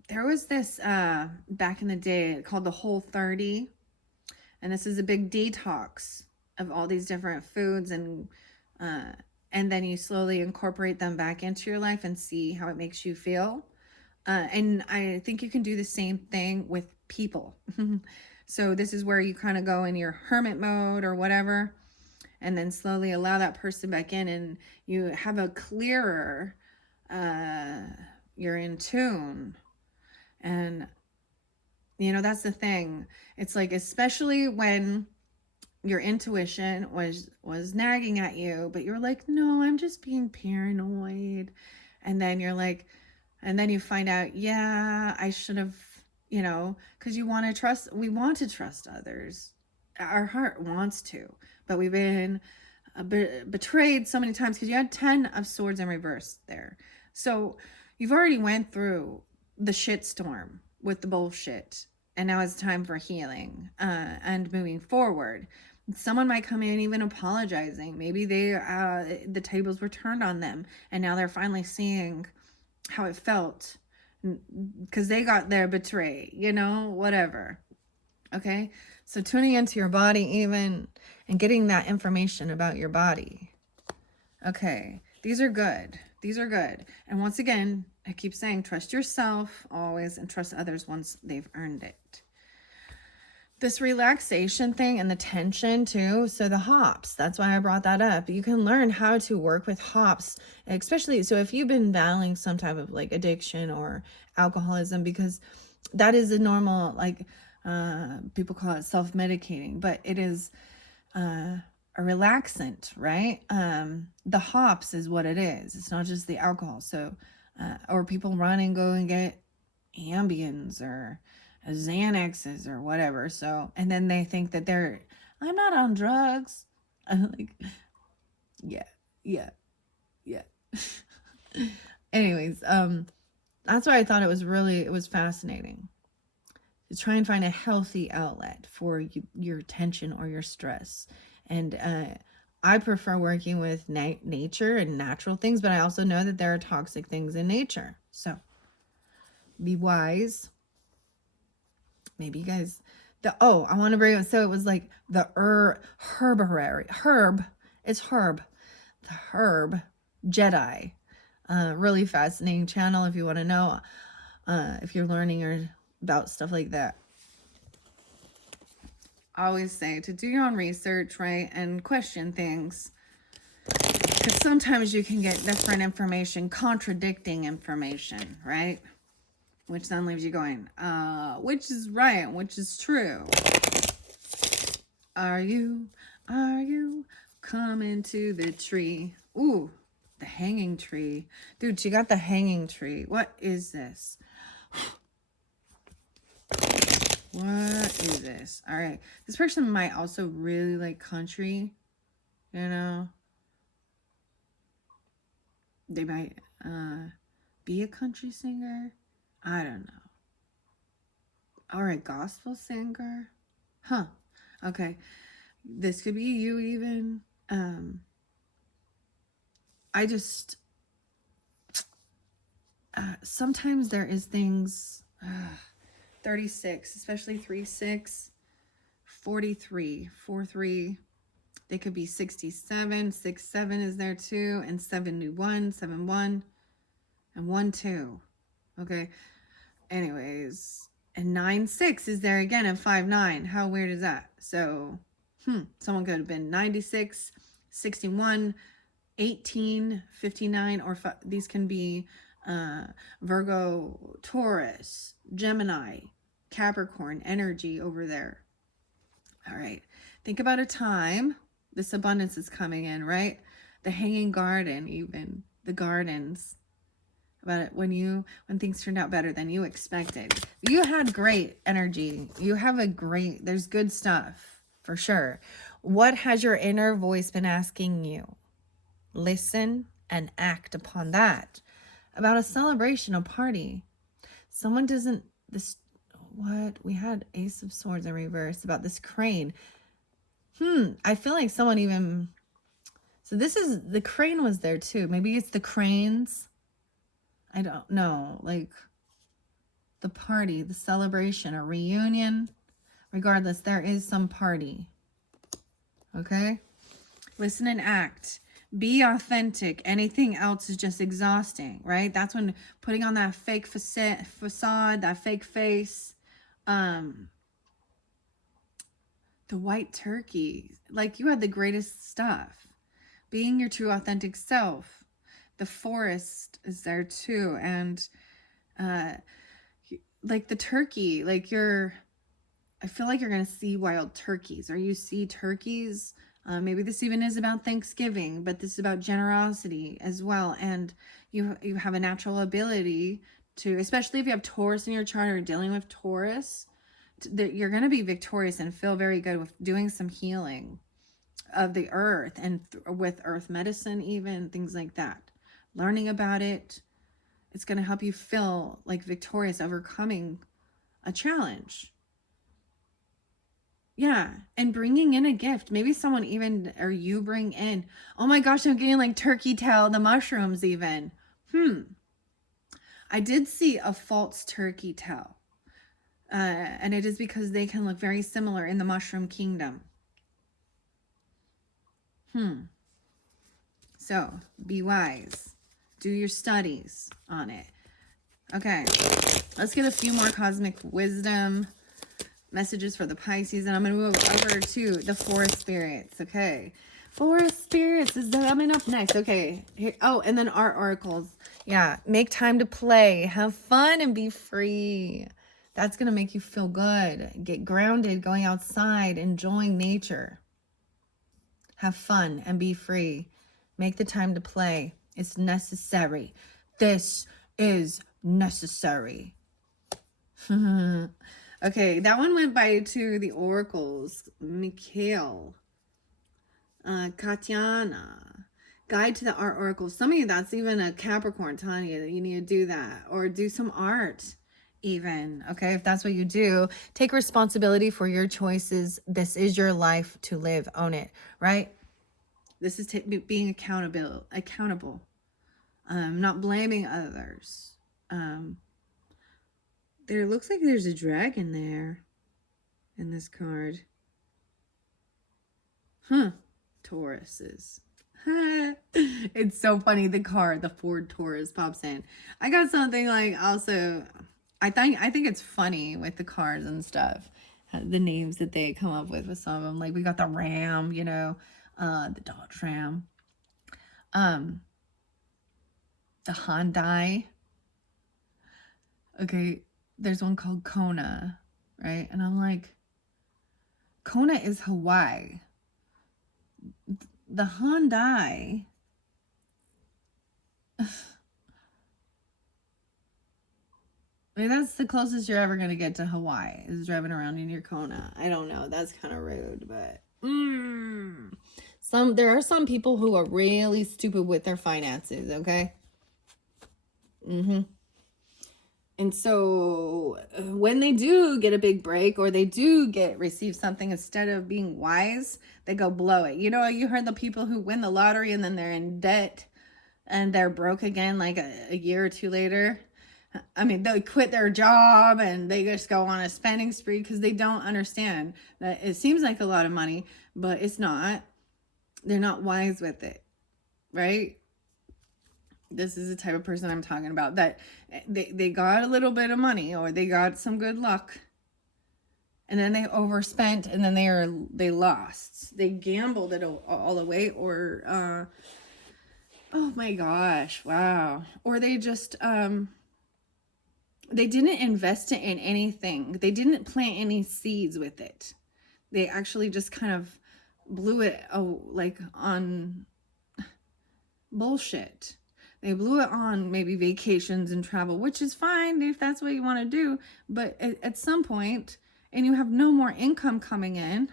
There was this back in the day called the Whole30, and this is a big detox of all these different foods, and then you slowly incorporate them back into your life and see how it makes you feel. And I think you can do the same thing with people. So this is where you kind of go in your hermit mode or whatever, and then slowly allow that person back in, and you have a clearer, you're in tune. And that's the thing. It's like, especially when your intuition was nagging at you, but you're like, no, I'm just being paranoid. And then you're like, and then you find out, yeah, I should have, because we want to trust others. Our heart wants to, but we've been betrayed so many times, because you had 10 of Swords in reverse there. So you've already went through the shitstorm with the bullshit. And now it's time for healing and moving forward. Someone might come in even apologizing. Maybe the tables were turned on them, and now they're finally seeing how it felt because they got their betray, whatever. Okay, so tuning into your body even and getting that information about your body. Okay, these are good. These are good. And once again, I keep saying, trust yourself always and trust others once they've earned it. This relaxation thing and the tension too. So the hops, that's why I brought that up. You can learn how to work with hops, especially. So if you've been battling some type of like addiction or alcoholism, because that is a normal, like people call it self-medicating, but it is a relaxant, right? The hops is what it is. It's not just the alcohol. So, or people run and go and get Ambiens or Xanaxes or whatever. So, and then they think that I'm not on drugs. I'm like, yeah. Anyways, that's why I thought it was fascinating to try and find a healthy outlet for your tension or your stress. And I prefer working with nature and natural things, but I also know that there are toxic things in nature. So be wise. Maybe you guys, I want to bring it. So it was like the herb. It's herb. The herb Jedi. Really fascinating channel if you want to know, if you're learning or about stuff like that. I always say to do your own research, right? And question things. Because sometimes you can get different information, contradicting information, right? Which then leaves you going, which is right, which is true. Are you coming to the tree? Ooh, the hanging tree. Dude, she got the hanging tree. What is this? What is this? All right. This person might also really like country, They might be a country singer. I don't know. All right, gospel singer. Huh. Okay. This could be you even. I just sometimes there is things 36, especially 36, 43, 43. They could be 67, 67 is there too, and 71, 71, and 12. Okay. Anyways, and 96 is there again, and 59. How weird is that? So, someone could have been 96, 61, 18, 59, or these can be Virgo, Taurus, Gemini, Capricorn energy over there. All right. Think about a time this abundance is coming in, right? The hanging garden, even the gardens. About it when things turned out better than you expected. You had great energy. You have there's good stuff for sure. What has your inner voice been asking you? Listen and act upon that. About a celebration, a party. Someone doesn't, we had Ace of Swords in reverse about this crane. I feel like someone even, so the crane was there too. Maybe it's the cranes. I don't know, like the party, the celebration, a reunion. Regardless, there is some party. Okay? Listen and act. Be authentic. Anything else is just exhausting, right? That's when putting on that fake facade, that fake face. The white turkey. Like, you had the greatest stuff. Being your true authentic self. The forest is there too. And like the turkey, like I feel like you're going to see wild turkeys, or you see turkeys. Maybe this even is about Thanksgiving, but this is about generosity as well. And you have a natural ability to, especially if you have Taurus in your chart or dealing with Taurus, that you're going to be victorious and feel very good with doing some healing of the earth and with earth medicine, even things like that. Learning about it, It's going to help you feel like victorious, overcoming a challenge. Yeah. And bringing in a gift. Maybe someone even, or you bring in, oh my gosh, I'm getting like turkey tail, the mushrooms even. I did see a false turkey tail. And it is because they can look very similar in the mushroom kingdom. So be wise. Do your studies on it. Okay. Let's get a few more cosmic wisdom messages for the Pisces. And I'm going to move over to the forest spirits. Okay. Forest spirits is coming up next. Okay. Here, oh, and then our oracles. Yeah. Make time to play. Have fun and be free. That's going to make you feel good. Get grounded, going outside, enjoying nature. Have fun and be free. Make the time to play. It's necessary. This is necessary. Okay, that one went by to the oracles. Mikhail. Katyana. Guide to the art oracle. Some of you, that's even a Capricorn telling you that you need to do that. Or do some art even. Okay, if that's what you do. Take responsibility for your choices. This is your life to live. Own it, right? This is being accountable. Not blaming others. There looks like there's a dragon there in this card. Tauruses. It's so funny. The card, the Ford Taurus pops in. I got something like also, I think it's funny with the cards and stuff. The names that they come up with some of them. Like we got the Ram, you know, the Dodge Ram. The Hyundai. Okay, there's one called Kona, right? And I'm like, Kona is Hawaii. The Hyundai. I mean, that's the closest you're ever going to get to Hawaii, is driving around in your Kona. I don't know. That's kind of rude, but there are some people who are really stupid with their finances, okay? And so when they do get a big break or they do receive something, instead of being wise, they go blow it. You know, you heard the people who win the lottery and then they're in debt and they're broke again like a year or two later. I mean, they quit their job and they just go on a spending spree because they don't understand that it seems like a lot of money, but it's not. They're not wise with it, right? This is the type of person I'm talking about, that they got a little bit of money or they got some good luck and then they overspent and then they lost. They gambled it all away, or oh my gosh, wow. Or they just they didn't invest it in anything. They didn't plant any seeds with it. They actually just kind of blew it like on bullshit. They blew it on maybe vacations and travel, which is fine if that's what you want to do. But at some point, and you have no more income coming in,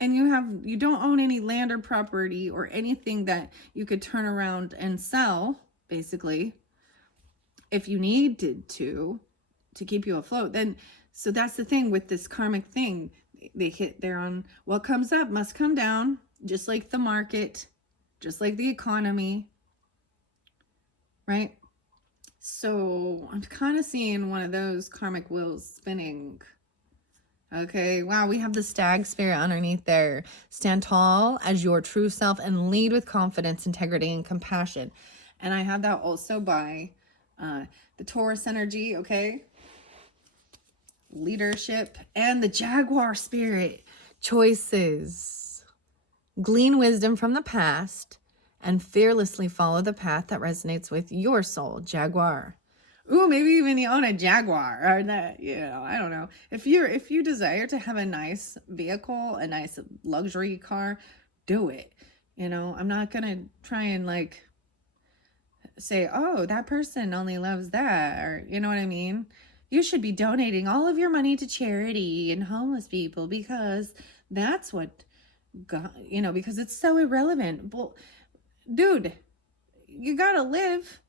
and you don't own any land or property or anything that you could turn around and sell, basically, if you needed to keep you afloat, then, so that's the thing with this karmic thing. They're on what comes up must come down, just like the market, just like the economy, right? So I'm kind of seeing one of those karmic wheels spinning. Okay, wow, we have the stag spirit underneath there. Stand tall as your true self and lead with confidence, integrity, and compassion. And I have that also by the Taurus energy, okay? Leadership and the Jaguar spirit. Choices. Glean wisdom from the past and fearlessly follow the path that resonates with your soul, Jaguar. Ooh, maybe even you own a Jaguar or that, you know, I don't know. If you desire to have a nice vehicle, a nice luxury car, do it. You know, I'm not going to try and like say, oh, that person only loves that, or you know what I mean? You should be donating all of your money to charity and homeless people because that's what God, you know, because it's so irrelevant. Well, dude, you gotta live.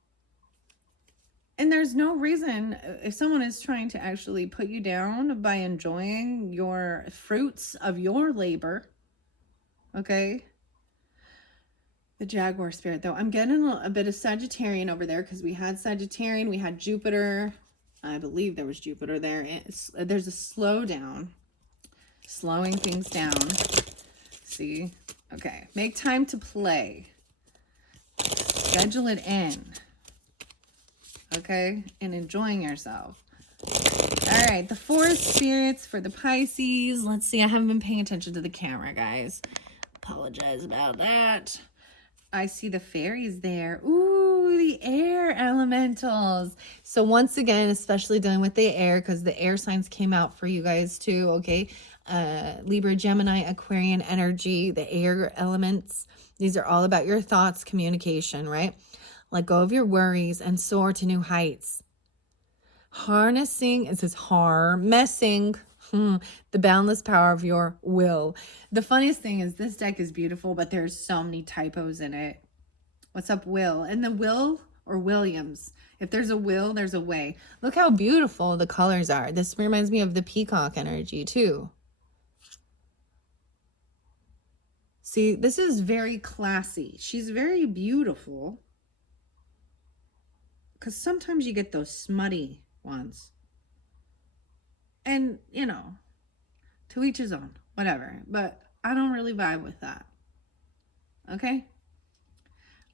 And there's no reason, if someone is trying to actually put you down by enjoying your fruits of your labor, okay? The Jaguar spirit, though. I'm getting a bit of Sagittarian over there because we had Sagittarian, we had Jupiter. I believe there was Jupiter there. There's a slowdown, slowing things down. See? Okay. Make time to play. Schedule it in. Okay? And enjoying yourself. All right. The forest spirits for the Pisces. Let's see. I haven't been paying attention to the camera, guys. Apologize about that. I see the fairies there. Ooh, the air elementals. So once again, especially dealing with the air, because the air signs came out for you guys too, okay? Libra, Gemini, Aquarian energy, the air elements. These are all about your thoughts, communication, right? Let go of your worries and soar to new heights. Harnessing, it says harnessing the boundless power of your will. The funniest thing is this deck is beautiful, but there's so many typos in it. What's up, Will? And the Will or Williams. If there's a will, there's a way. Look how beautiful the colors are. This reminds me of the peacock energy too. See, this is very classy. She's very beautiful. Because sometimes you get those smutty ones. And, you know, to each his own, whatever. But I don't really vibe with that. Okay?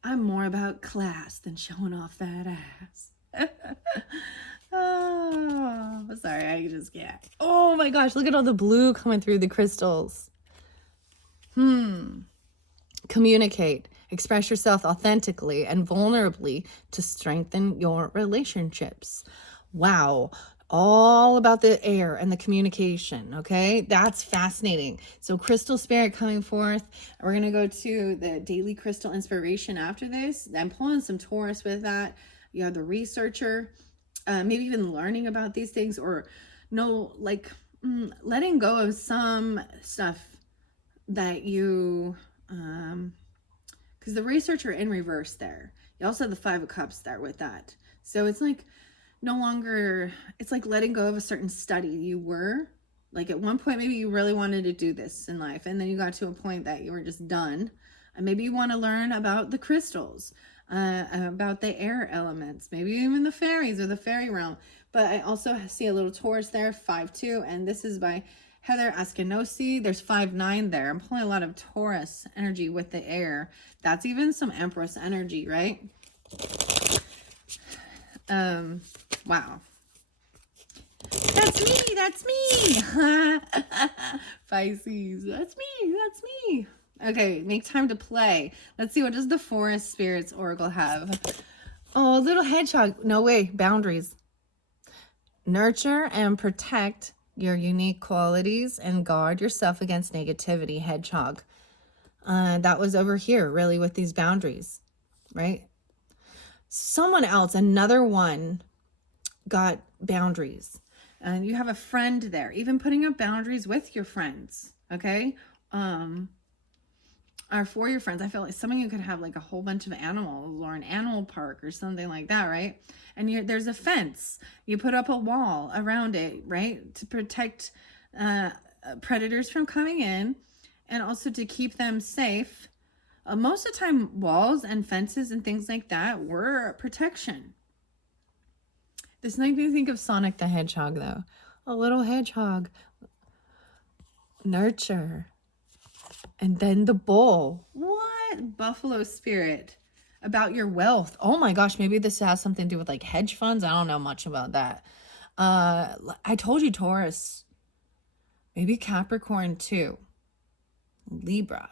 I'm more about class than showing off that ass. Oh, sorry, I just can't. Oh my gosh, look at all the blue coming through the crystals. Communicate. Express yourself authentically and vulnerably to strengthen your relationships. Wow. All about the air and the communication, okay? That's fascinating. So crystal spirit coming forth. We're going to go to the daily crystal inspiration after this. I'm pulling some Taurus with that. You have the researcher, maybe even learning about these things, or letting go of some stuff that you, because the researcher in reverse there. You also have the Five of Cups there with that. So it's like, no longer, it's like letting go of a certain study you were. Like at one point, maybe you really wanted to do this in life, and then you got to a point that you were just done. And maybe you want to learn about the crystals, about the air elements, maybe even the fairies or the fairy realm. But I also see a little Taurus there, 5-2, and this is by Heather Askinosi. There's 5-9 there. I'm pulling a lot of Taurus energy with the air. That's even some Empress energy, right? Wow. That's me. Pisces, that's me. Okay, make time to play. Let's see, what does the Forest Spirits Oracle have? Oh, little hedgehog. No way, boundaries. Nurture and protect your unique qualities and guard yourself against negativity, hedgehog. That was over here, really, with these boundaries, right? Someone else, another one, got boundaries. And you have a friend there, even putting up boundaries with your friends, okay? Or for your friends. I feel like some of you could have like a whole bunch of animals or an animal park or something like that, right? And there's a fence. You put up a wall around it, right? To protect predators from coming in and also to keep them safe. Most of the time, walls and fences and things like that were protection. This makes me think of Sonic the Hedgehog, though. A little hedgehog. Nurture. And then the bull. What? Buffalo spirit. About your wealth. Oh my gosh, maybe this has something to do with like hedge funds. I don't know much about that. I told you Taurus. Maybe Capricorn too. Libra.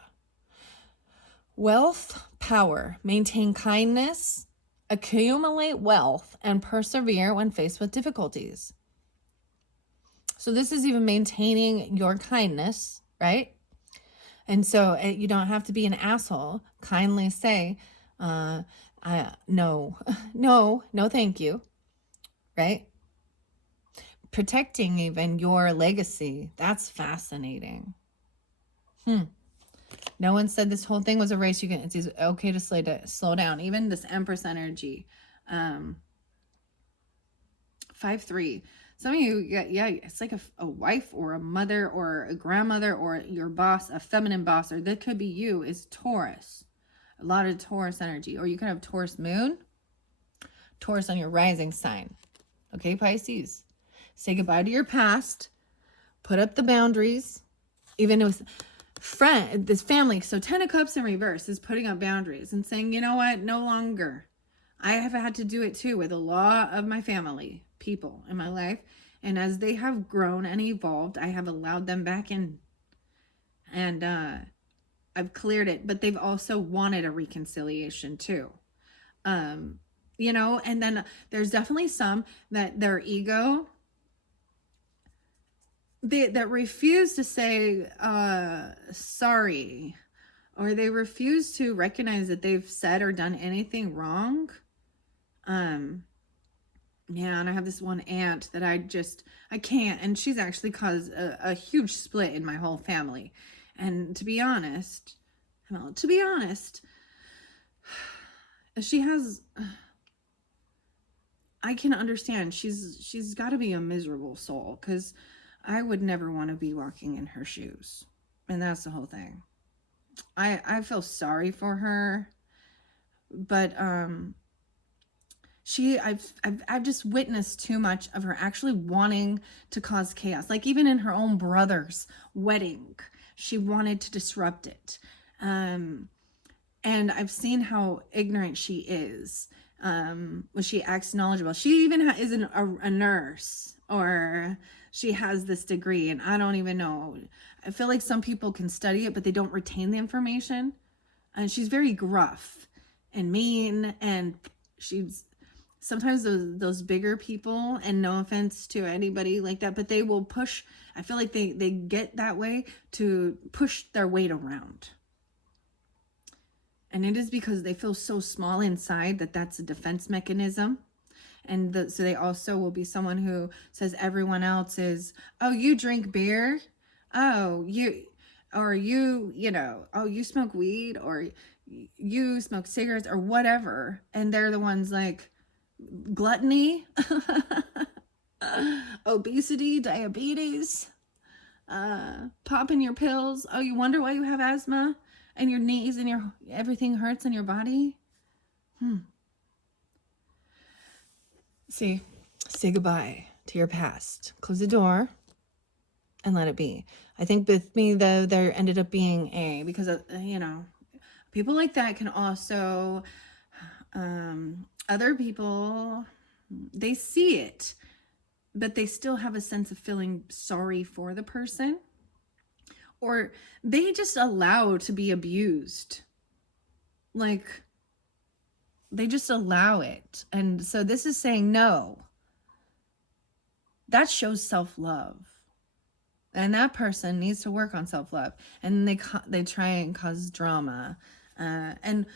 Wealth, power. Maintain kindness. Accumulate wealth and persevere when faced with difficulties. So this is even maintaining your kindness, right? And so you don't have to be an asshole. Kindly say, no, thank you, right? Protecting even your legacy. That's fascinating. No one said this whole thing was a race. It's okay to slow down. Even this Empress energy. 5-3. Some of you, yeah, it's like a wife or a mother or a grandmother or your boss, a feminine boss, or that could be you, is Taurus. A lot of Taurus energy. Or you could have Taurus moon, Taurus on your rising sign. Okay, Pisces. Say goodbye to your past. Put up the boundaries. Even with this family. So 10 of Cups in reverse is putting up boundaries and saying, you know what, no longer. I have had to do it too with a lot of my family people in my life. And as they have grown and evolved, I have allowed them back in. And I've cleared it. But they've also wanted a reconciliation too. You know, and then there's definitely some that their ego, that refuse to say sorry, or they refuse to recognize that they've said or done anything wrong. Yeah, and I have this one aunt that I can't, and she's actually caused a huge split in my whole family. And to be honest, she has, I can understand, she's got to be a miserable soul, because I would never want to be walking in her shoes. And that's the whole thing. I feel sorry for her, but I've just witnessed too much of her actually wanting to cause chaos. Like even in her own brother's wedding, she wanted to disrupt it. And I've seen how ignorant she is. When she acts knowledgeable. She even is a nurse, or she has this degree, and I don't even know. I feel like some people can study it, but they don't retain the information. And she's very gruff and mean, and she's sometimes those bigger people, and no offense to anybody like that, but they will push. I feel like they get that way to push their weight around. And it is because they feel so small inside that's a defense mechanism. And so they also will be someone who says everyone else is, oh, you drink beer? Oh, you smoke weed, or you smoke cigarettes, or whatever. And they're the ones like gluttony, obesity, diabetes, popping your pills. Oh, you wonder why you have asthma? And your knees and everything hurts in your body. Say goodbye to your past. Close the door and let it be. I think with me, though, there ended up being because people like that can also, other people, they see it, but they still have a sense of feeling sorry for the person. Or they just allow to be abused. Like, they just allow it. And so this is saying no. That shows self-love. And that person needs to work on self-love. And they try and cause drama. And,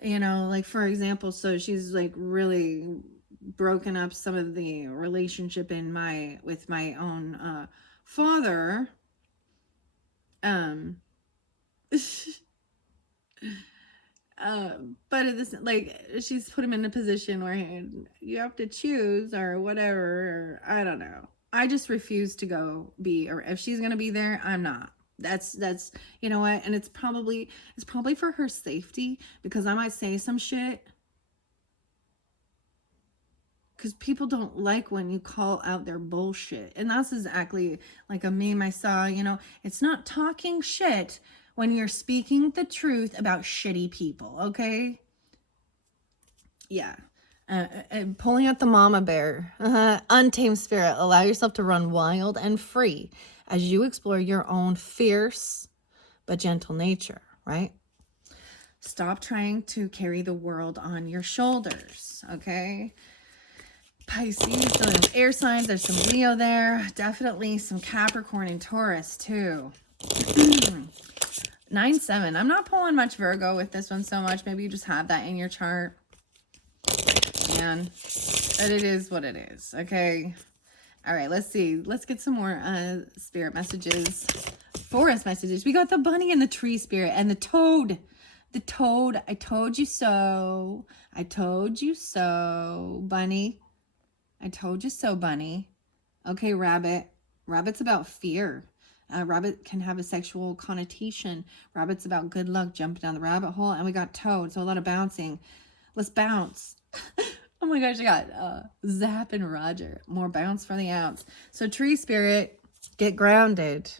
like, for example, so she's, like, really broken up some of the relationship with my own father. But it isn't like she's put him in a position where you have to choose or whatever, or I don't know. I just refuse to go be, or if she's gonna be there, I'm not. That's you know what, and it's probably for her safety, because I might say some shit. Because people don't like when you call out their bullshit. And that's exactly like a meme I saw, it's not talking shit when you're speaking the truth about shitty people, okay? Yeah. Pulling out the mama bear. Untamed spirit. Allow yourself to run wild and free as you explore your own fierce but gentle nature, right? Stop trying to carry the world on your shoulders, okay? Pisces, so there's air signs, there's some Leo there, definitely some Capricorn and Taurus too. 9-7, I'm not pulling much Virgo with this one so much, maybe you just have that in your chart. Man, but it is what it is, okay? All right, let's see, let's get some more spirit messages forest messages. We got the bunny and the tree spirit and the toad. The toad, I told you so. I told you so, bunny. I told you so, bunny. Okay, rabbit. Rabbit's about fear. Rabbit can have a sexual connotation. Rabbit's about good luck, jumping down the rabbit hole. And we got toad, so a lot of bouncing. Let's bounce. Oh my gosh, I got Zap and Roger. More bounce for the ounce. So tree spirit, get grounded.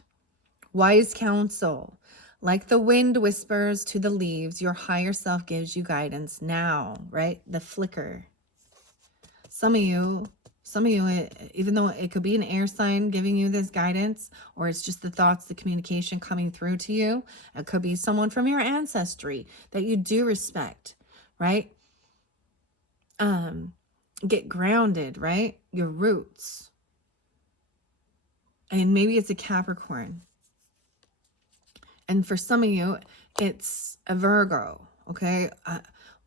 Wise counsel. Like the wind whispers to the leaves, your higher self gives you guidance now, right? The flicker. Some of you, even though it could be an air sign giving you this guidance, or it's just the thoughts, the communication coming through to you. It could be someone from your ancestry that you do respect, right? Get grounded, right? Your roots. And maybe it's a Capricorn. And for some of you, it's a Virgo, okay?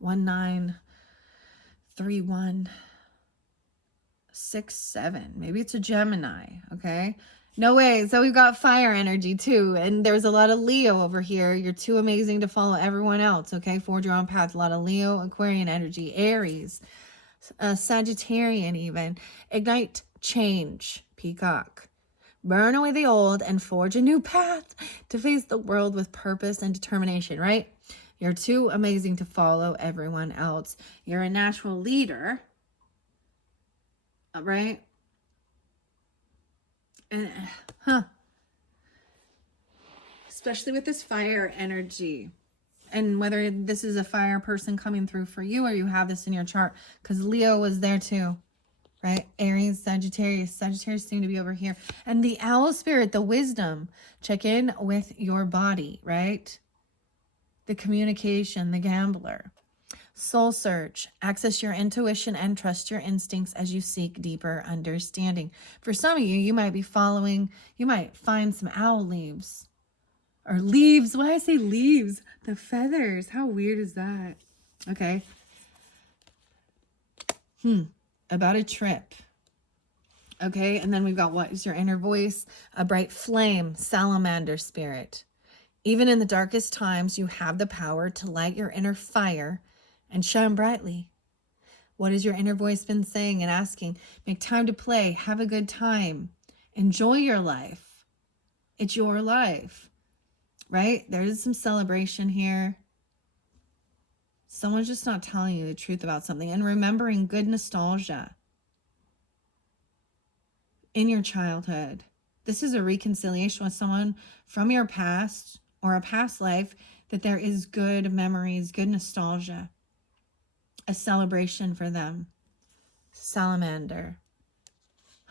193167. Maybe it's a Gemini, okay? No way. So we've got fire energy too. And there's a lot of Leo over here. You're too amazing to follow everyone else, okay? Forge your own path. A lot of Leo, Aquarian energy, Aries, Sagittarian even. Ignite change, Peacock. Burn away the old and forge a new path to face the world with purpose and determination, right? You're too amazing to follow everyone else. You're a natural leader, right? And, especially with this fire energy. And whether this is a fire person coming through for you or you have this in your chart, because Leo was there too. Right? Aries, Sagittarius. Sagittarius seem to be over here. And the owl spirit, the wisdom. Check in with your body, right? The communication, the gambler. Soul search. Access your intuition and trust your instincts as you seek deeper understanding. For some of you, you might be following, you might find some owl leaves. Or leaves. Why I say leaves? The feathers. How weird is that? Okay. About a trip. Okay, and then we've got what is your inner voice? A bright flame, salamander spirit. Even in the darkest times, you have the power to light your inner fire and shine brightly. What has your inner voice been saying and asking? Make time to play, have a good time, enjoy your life. It's your life, right? There's some celebration here. Someone's just not telling you the truth about something and remembering good nostalgia in your childhood. This is a reconciliation with someone from your past or a past life, that there is good memories, good nostalgia, a celebration for them. Salamander.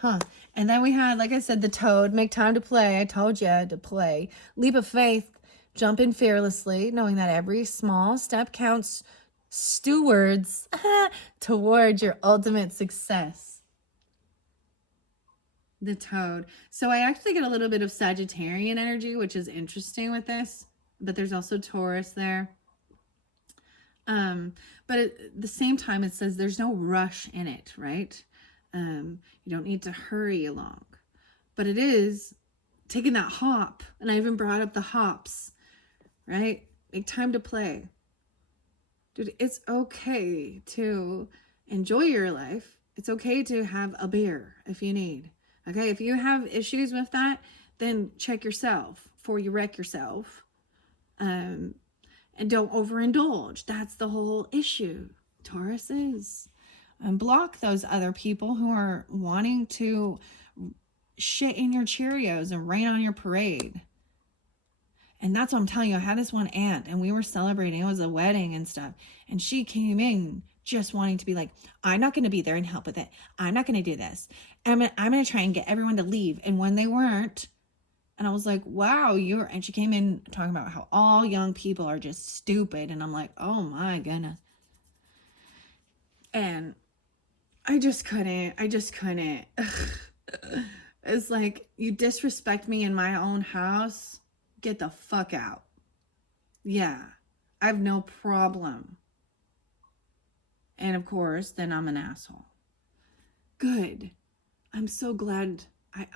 And then we had, like I said, the toad. Make time to play. I told you to play. Leap of faith. Jump in fearlessly, knowing that every small step counts, stewards towards your ultimate success. The toad. So I actually get a little bit of Sagittarian energy, which is interesting with this, but there's also Taurus there. But at the same time, it says there's no rush in it, right? You don't need to hurry along, but it is taking that hop. And I even brought up the hops, right? Make time to play. Dude, it's okay to enjoy your life. It's okay to have a beer if you need. Okay, if you have issues with that, then check yourself before you wreck yourself. And don't overindulge. That's the whole issue. Taurus is. And block those other people who are wanting to shit in your Cheerios and rain on your parade. And that's what I'm telling you. I had this one aunt and we were celebrating. It was a wedding and stuff. And she came in just wanting to be like, I'm not going to be there and help with it. I'm not going to do this. I'm going to try and get everyone to leave. And when they weren't, and I was like, wow, and she came in talking about how all young people are just stupid. And I'm like, oh my goodness. And I just couldn't. It's like, you disrespect me in my own house. Get the fuck out. Yeah, I have no problem. And of course, then I'm an asshole. Good. I'm so glad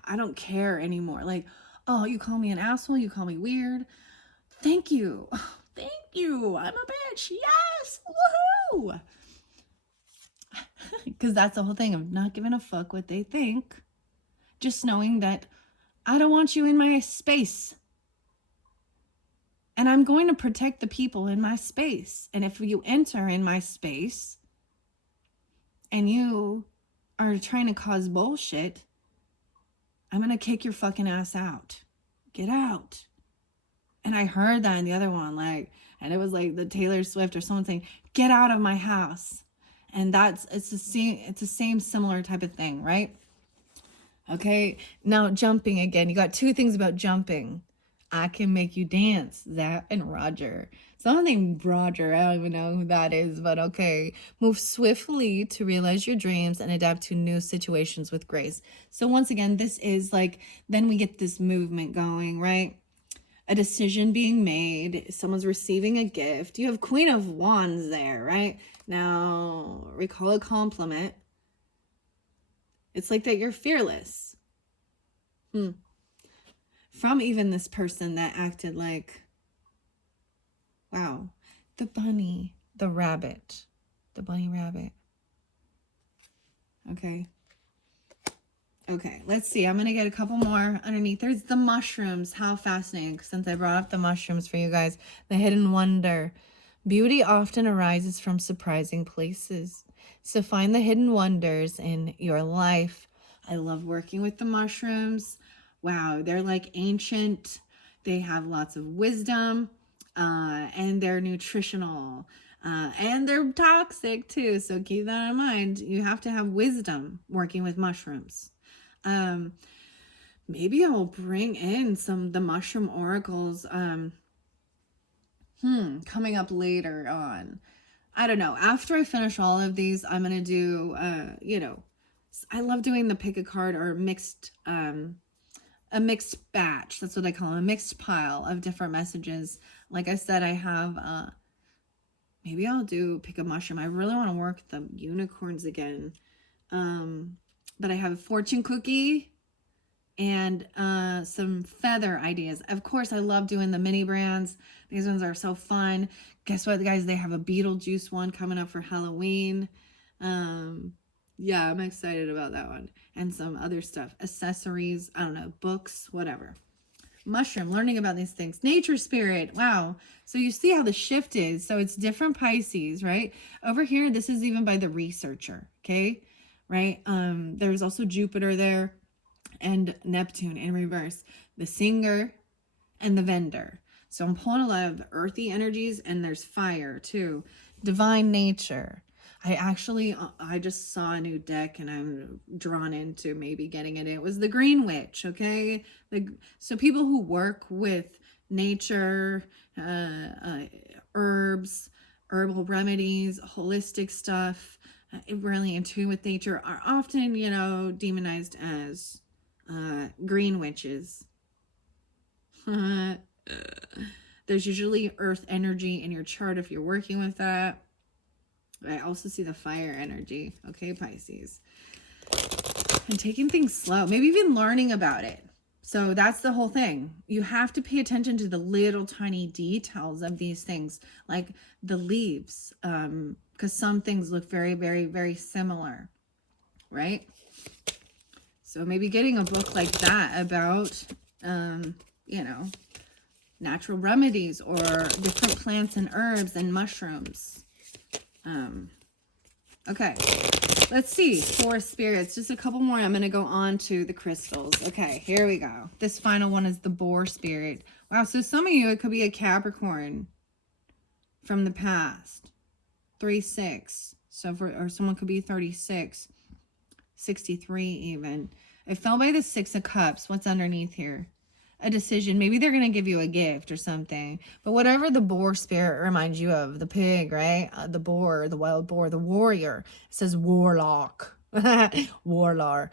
I don't care anymore. Like, Oh, you call me an asshole. You call me weird. Thank you. Thank you. I'm a bitch. Yes. Woohoo. Because that's the whole thing of not giving a fuck what they think. Just knowing that I don't want you in my space. And I'm going to protect the people in my space. And if you enter in my space and you are trying to cause bullshit, I'm going to kick your fucking ass out. Get out. And I heard that in the other one, like, and it was like the Taylor Swift or someone saying, get out of my house. And it's the same similar type of thing, right? Okay, now jumping again. You got two things about jumping. I can make you dance, Zach and Roger. Someone named Roger, I don't even know who that is, but okay. Move swiftly to realize your dreams and adapt to new situations with grace. So once again, this is like, then we get this movement going, right? A decision being made. Someone's receiving a gift. You have Queen of Wands there, right? Now, recall a compliment. It's like that you're fearless. From even this person that acted like, wow, the bunny, the rabbit, the bunny rabbit. Okay. Okay, let's see. I'm going to get a couple more underneath. There's the mushrooms. How fascinating. Since I brought up the mushrooms for you guys. The hidden wonder. Beauty often arises from surprising places. So find the hidden wonders in your life. I love working with the mushrooms. Wow, they're like ancient. They have lots of wisdom, and they're nutritional, and they're toxic too. So keep that in mind. You have to have wisdom working with mushrooms. Maybe I'll bring in the mushroom oracles coming up later on. I don't know. After I finish all of these, I'm gonna do I love doing the pick a card or a mixed batch. That's what I call them, a mixed pile of different messages. Like I said, I have maybe I'll do pick a mushroom. I really want to work the unicorns again. But I have a fortune cookie and some feather ideas. Of course, I love doing the mini brands. These ones are so fun. Guess what, guys? They have a Beetlejuice one coming up for Halloween. Yeah, I'm excited about that one. And some other stuff. Accessories, I don't know, books, whatever. Mushroom, learning about these things. Nature spirit, wow. So you see how the shift is. So it's different Pisces, right? Over here, this is even by the researcher, okay? Right? There's also Jupiter there and Neptune in reverse. The singer and the vendor. So I'm pulling a lot of earthy energies, and there's fire too. Divine nature. I just saw a new deck and I'm drawn into maybe getting it. It was the Green Witch, okay? So people who work with nature, herbs, herbal remedies, holistic stuff, really in tune with nature are often, demonized as green witches. There's usually earth energy in your chart if you're working with that. I also see the fire energy. Okay, Pisces. And taking things slow. Maybe even learning about it. So that's the whole thing. You have to pay attention to the little tiny details of these things. Like the leaves. Because some things look very, very, very similar. Right? So maybe getting a book like that about, natural remedies or different plants and herbs and mushrooms. Okay, let's see. 4 spirits, just a couple more. I'm going to go on to the crystals. Okay, here we go. This final one is the boar spirit. Wow, so some of you, it could be a Capricorn from the past. 3-6. Or someone could be 36, 63 even. It fell by the 6 of Cups. What's underneath here? A decision. Maybe they're going to give you a gift or something. But whatever the boar spirit reminds you of, the pig, right? The boar, the wild boar, the warrior. It says warlock. Warlord.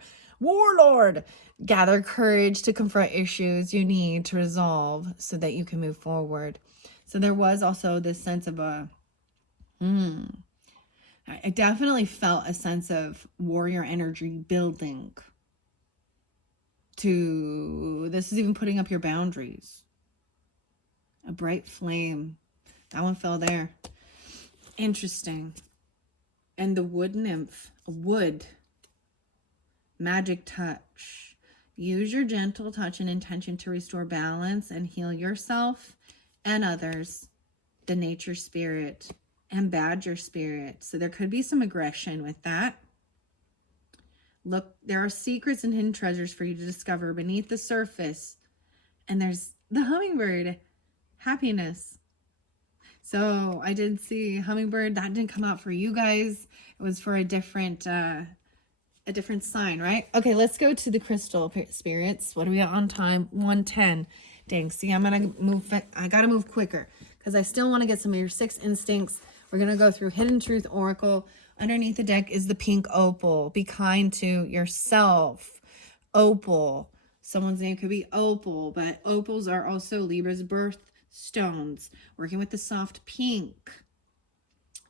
Gather courage to confront issues you need to resolve so that you can move forward. So there was also this sense of I definitely felt a sense of warrior energy building. This is even putting up your boundaries. A bright flame. That one fell there. Interesting. And the wood nymph. A wood. Magic touch. Use your gentle touch and intention to restore balance and heal yourself and others. The nature spirit and badger spirit. So there could be some aggression with that. Look, there are secrets and hidden treasures for you to discover beneath the surface. And there's the hummingbird. Happiness. So I did see hummingbird. That didn't come out for you guys. It was for a different sign, right? Okay, let's go to the crystal spirits. What are we on time? 1:10. Dang, see, I'm going to move. I got to move quicker because I still want to get some of your 6 instincts. We're going to go through Hidden Truth Oracle. Underneath the deck is the pink opal. Be kind to yourself. Opal. Someone's name could be Opal, but opals are also Libra's birthstones. Working with the soft pink.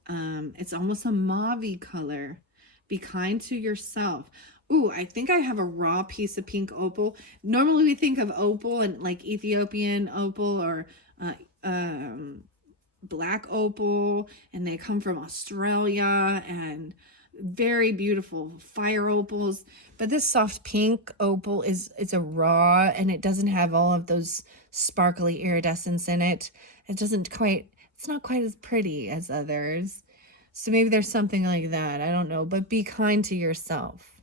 It's almost a mauve color. Be kind to yourself. Ooh, I think I have a raw piece of pink opal. Normally we think of opal and like Ethiopian opal or black opal, and they come from Australia and very beautiful fire opals. But this soft pink opal it's a raw, and it doesn't have all of those sparkly iridescence in it. It's not quite as pretty as others. So maybe there's something like that. I don't know. But be kind to yourself.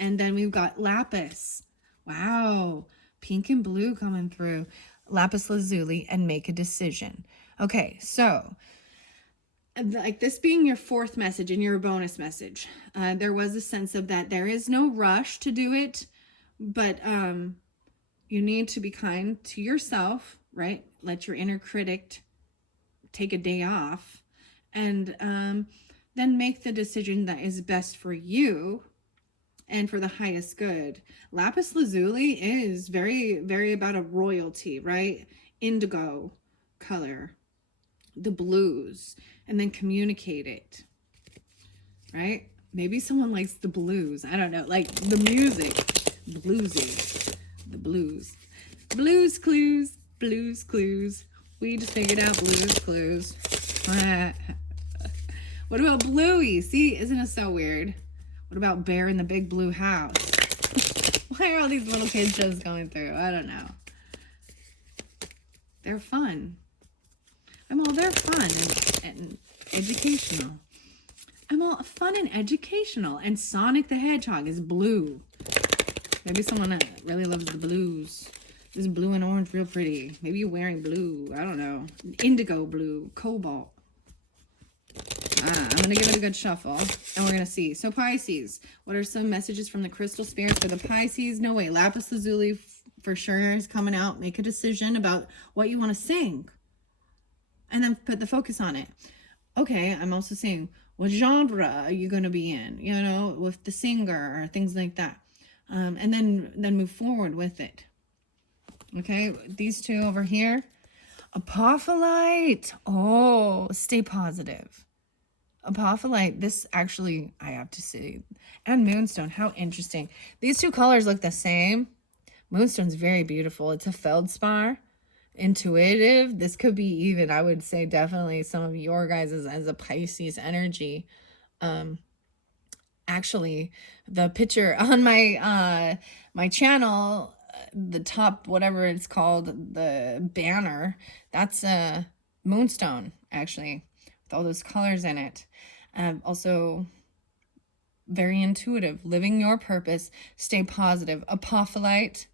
And then we've got lapis. Wow. Pink and blue coming through. Lapis lazuli and make a decision. Okay, so like this being your 4th message and your bonus message, there was a sense of that there is no rush to do it, but you need to be kind to yourself, right? Let your inner critic take a day off, and then make the decision that is best for you and for the highest good. Lapis lazuli is very, very about a royalty, right? Indigo color, the blues, and then communicate it, right? Maybe someone likes the blues. I don't know, like the music, bluesy, the blues. Blues clues, blues clues. We just figured out blues clues. What about Bluey? See, isn't it so weird? What about Bear in the Big Blue House? Why are all these little kid shows going through? I don't know. They're fun. They're fun and educational. I'm all fun and educational. And Sonic the Hedgehog is blue. Maybe someone that really loves the blues. This blue and orange real pretty. Maybe you're wearing blue. I don't know. Indigo blue. Cobalt. I'm going to give it a good shuffle, and we're going to see. So Pisces, what are some messages from the crystal spirits for the Pisces? No way. Lapis lazuli for sure is coming out. Make a decision about what you want to sing, and then put the focus on it. Okay, I'm also saying, what genre are you going to be in, you know, with the singer or things like that. And then move forward with it. Okay, these two over here. Apophyllite. Oh, stay positive. Apophyllite, this actually, I have to say, and Moonstone, how interesting. These two colors look the same. Moonstone's very beautiful. It's a feldspar, intuitive. This could be even, I would say, definitely some of your guys as a Pisces energy. Actually, the picture on my my channel, the top, whatever it's called, the banner, that's a Moonstone, actually, with all those colors in it. Also very intuitive, living your purpose, stay positive. Apophyllite.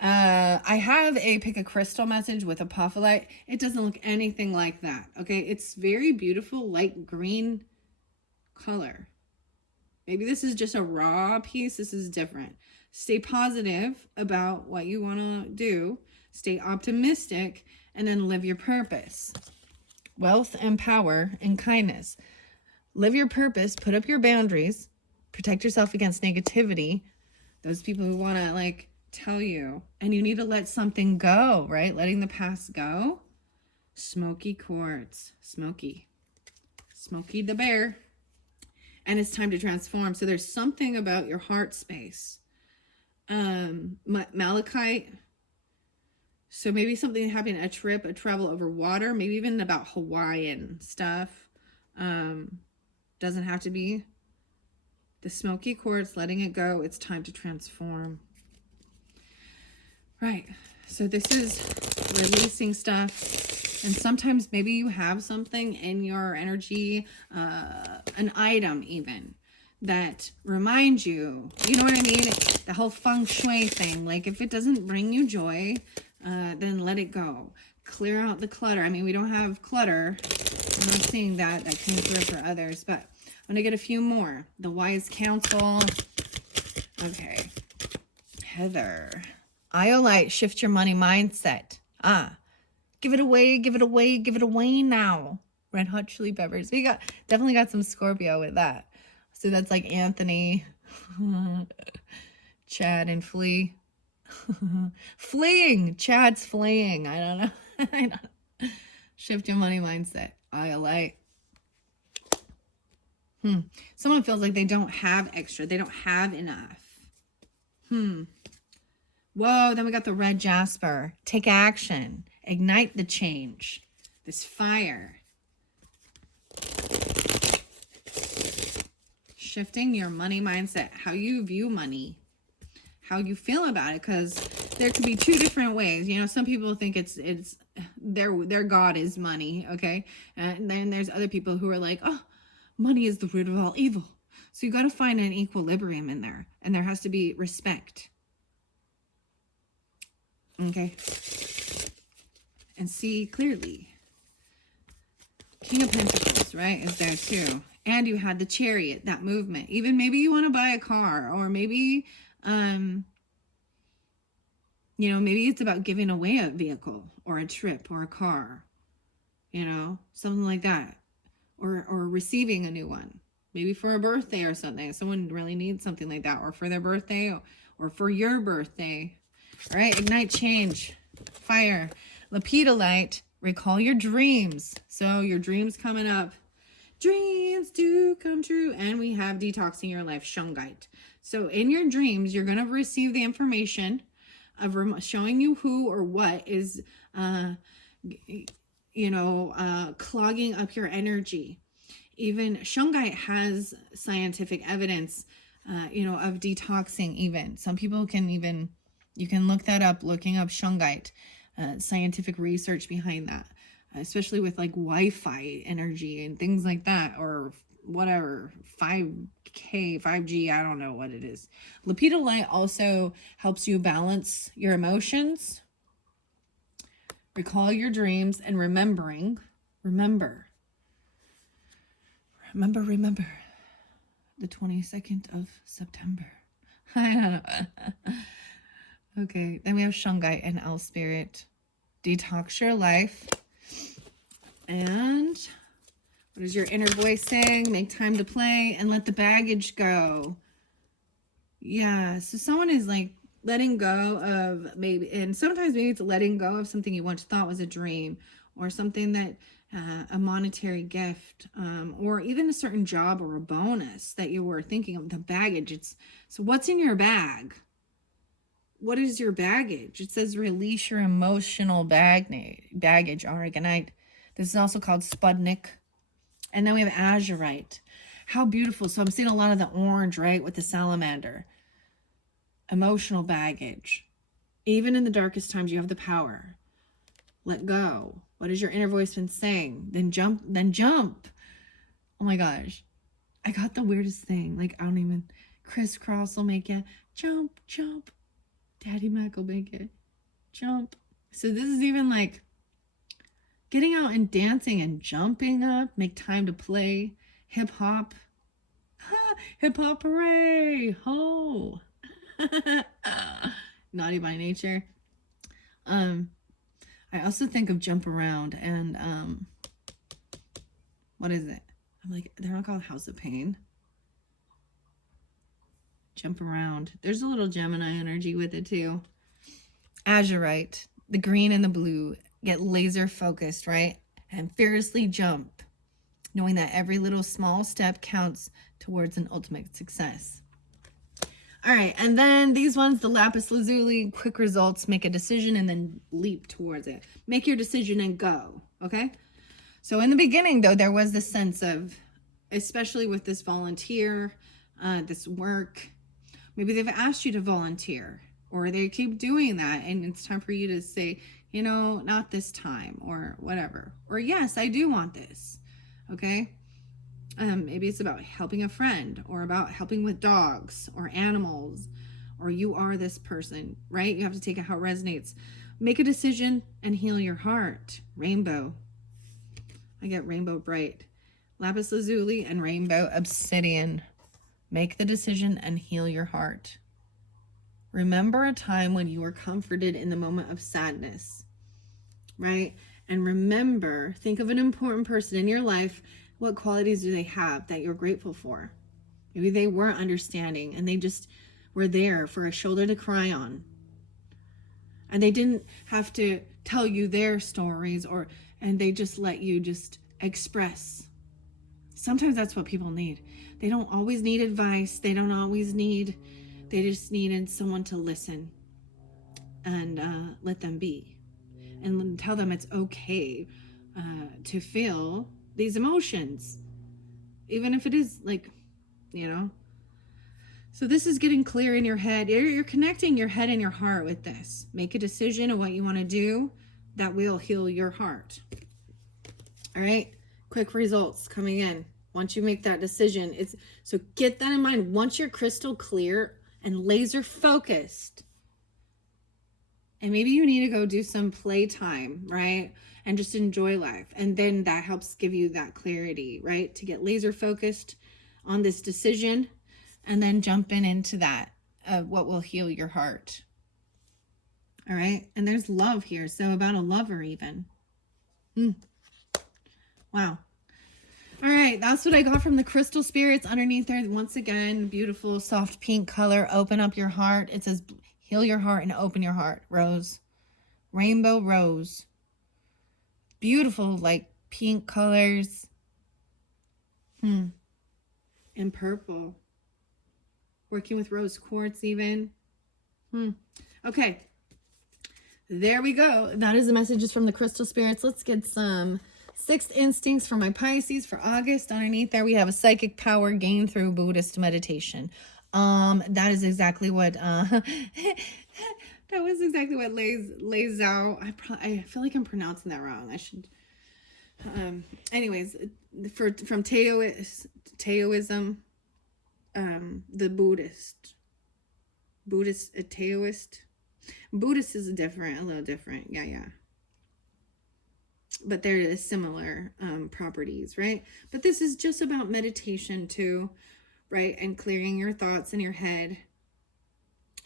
I have a pick a crystal message with apophyllite. It doesn't look anything like that. Okay, it's very beautiful, light green color. Maybe this is just a raw piece. This is different. Stay positive about what you want to do. Stay optimistic, and then live your purpose. Wealth and power and kindness. Live your purpose. Put up your boundaries. Protect yourself against negativity. Those people who want to like tell you, and you need to let something go, right? Letting the past go. Smoky quartz. Smokey the bear. and it's time to transform. So there's something about your heart space. Malachite. So maybe something happening, a trip, a travel over water, maybe even about Hawaiian stuff. Doesn't have to be. The smoky quartz, letting it go. It's time to transform. Right. So this is releasing stuff. And sometimes maybe you have something in your energy, an item even, that reminds you, you know what I mean? The whole feng shui thing. Like if it doesn't bring you joy, then let it go. Clear out the clutter. I mean, we don't have clutter. I'm not seeing that. That came through for others, but I'm going to get a few more. The wise counsel. Okay. Heather. Iolite, shift your money mindset. Give it away, give it away, give it away now. Red Hot Chili Peppers. We definitely got some Scorpio with that. So that's like Anthony, Chad, and Flea. Fleeing. Chad's fleeing. I don't know. I don't know. Shift your money mindset. Iolite. Someone feels like they don't have extra. They don't have enough. Whoa, then we got the red jasper. Take action. Ignite the change. This fire. Shifting your money mindset. How you view money. How you feel about it. Because there could be two different ways. You know, some people think it's their God is money. Okay. And then there's other people who are like, oh, money is the root of all evil. So you got to find an equilibrium in there. And there has to be respect. Okay. And see clearly. King of Pentacles, right, is there too. And you had the Chariot, that movement. Even maybe you want to buy a car, or maybe, you know, maybe it's about giving away a vehicle or a trip or a car, you know, something like that. Or receiving a new one, maybe for a birthday or something. Someone really needs something like that, or for their birthday, or for your birthday. All right, ignite change, fire, lapidolite, recall your dreams. So your dreams coming up. Dreams do come true. And we have detoxing your life, shungite. So in your dreams, you're going to receive the information of showing you who or what is, clogging up your energy. Even shungite has scientific evidence, of detoxing even. Some people can even, you can look that up, looking up shungite, scientific research behind that, especially with like Wi-Fi energy and things like that, or whatever, 5K, 5G, I don't know what it is. Lapidolite also helps you balance your emotions, recall your dreams, and remember the 22nd of September. I don't know. Okay, then we have shungite and owl spirit. Detox your life. And what is your inner voice saying? Make time to play and let the baggage go. Yeah, so someone is like letting go of maybe, and sometimes maybe it's letting go of something you once thought was a dream, or something that, a monetary gift, or even a certain job or a bonus that you were thinking of, the baggage. So what's in your bag? What is your baggage? It says release your emotional baggage, Aragonite. This is also called Sputnik. And then we have Azurite. How beautiful. So I'm seeing a lot of the orange, right, with the salamander. Emotional baggage. Even in the darkest times, you have the power. Let go. What has your inner voice been saying? Then jump. Oh my gosh. I got the weirdest thing. Like, I don't even, crisscross will make you jump. Daddy Mac will make it jump. So this is even like getting out and dancing and jumping up. Make time to play. Hip hop. Hip hop hooray. Ho. Naughty by nature. I also think of jump around and what is it? I'm like, they're not called House of Pain. Jump around. There's a little Gemini energy with it too. Azurite, the green and the blue, get laser focused, right? And fiercely jump. knowing that every little small step counts towards an ultimate success. All right, and then these ones, the lapis lazuli, quick results, make a decision and then leap towards it. Make your decision and go, okay? So in the beginning, though, there was this sense of, especially with this volunteer, this work, maybe they've asked you to volunteer, or they keep doing that, and it's time for you to say, you know, not this time, or whatever. Or yes, I do want this, okay? Maybe it's about helping a friend, or about helping with dogs or animals, or you are this person, right? You have to take it how it resonates. Make a decision and heal your heart. Rainbow. I get rainbow bright. Lapis lazuli and rainbow obsidian. Make the decision and heal your heart. Remember a time when you were comforted in the moment of sadness, right? And remember, think of an important person in your life. What qualities do they have that you're grateful for? Maybe they weren't understanding and they just were there for a shoulder to cry on. And they didn't have to tell you their stories, and they just let you just express. Sometimes that's what people need. They don't always need advice. They just needed someone to listen and let them be. And tell them it's okay to feel these emotions, even if it is like, you know. So this is getting clear in your head. You're connecting your head and your heart with this. Make a decision of what you want to do that will heal your heart. All right, quick results coming in. Once you make that decision, so get that in mind. Once you're crystal clear and laser focused, and maybe you need to go do some playtime, right? And just enjoy life. And then that helps give you that clarity, right? To get laser focused on this decision and then jumping into that, what will heal your heart. All right. And there's love here. So about a lover even. Wow. All right. That's what I got from the crystal spirits underneath there. Once again, beautiful, soft pink color. Open up your heart. It says heal your heart and open your heart. Rose. Rainbow rose. Beautiful, like pink colors. And purple. Working with rose quartz even. Okay. There we go. That is the messages from the crystal spirits. Let's get some sixth instincts for my Pisces for August. Underneath there, we have a psychic power gained through Buddhist meditation. That is exactly what, that was exactly what lays out. I feel like I'm pronouncing that wrong. I should, anyways, from Taoism, the Buddhist, Taoist. Buddhist is a little different. Yeah. But there is similar properties, right? But this is just about meditation too, right? And clearing your thoughts in your head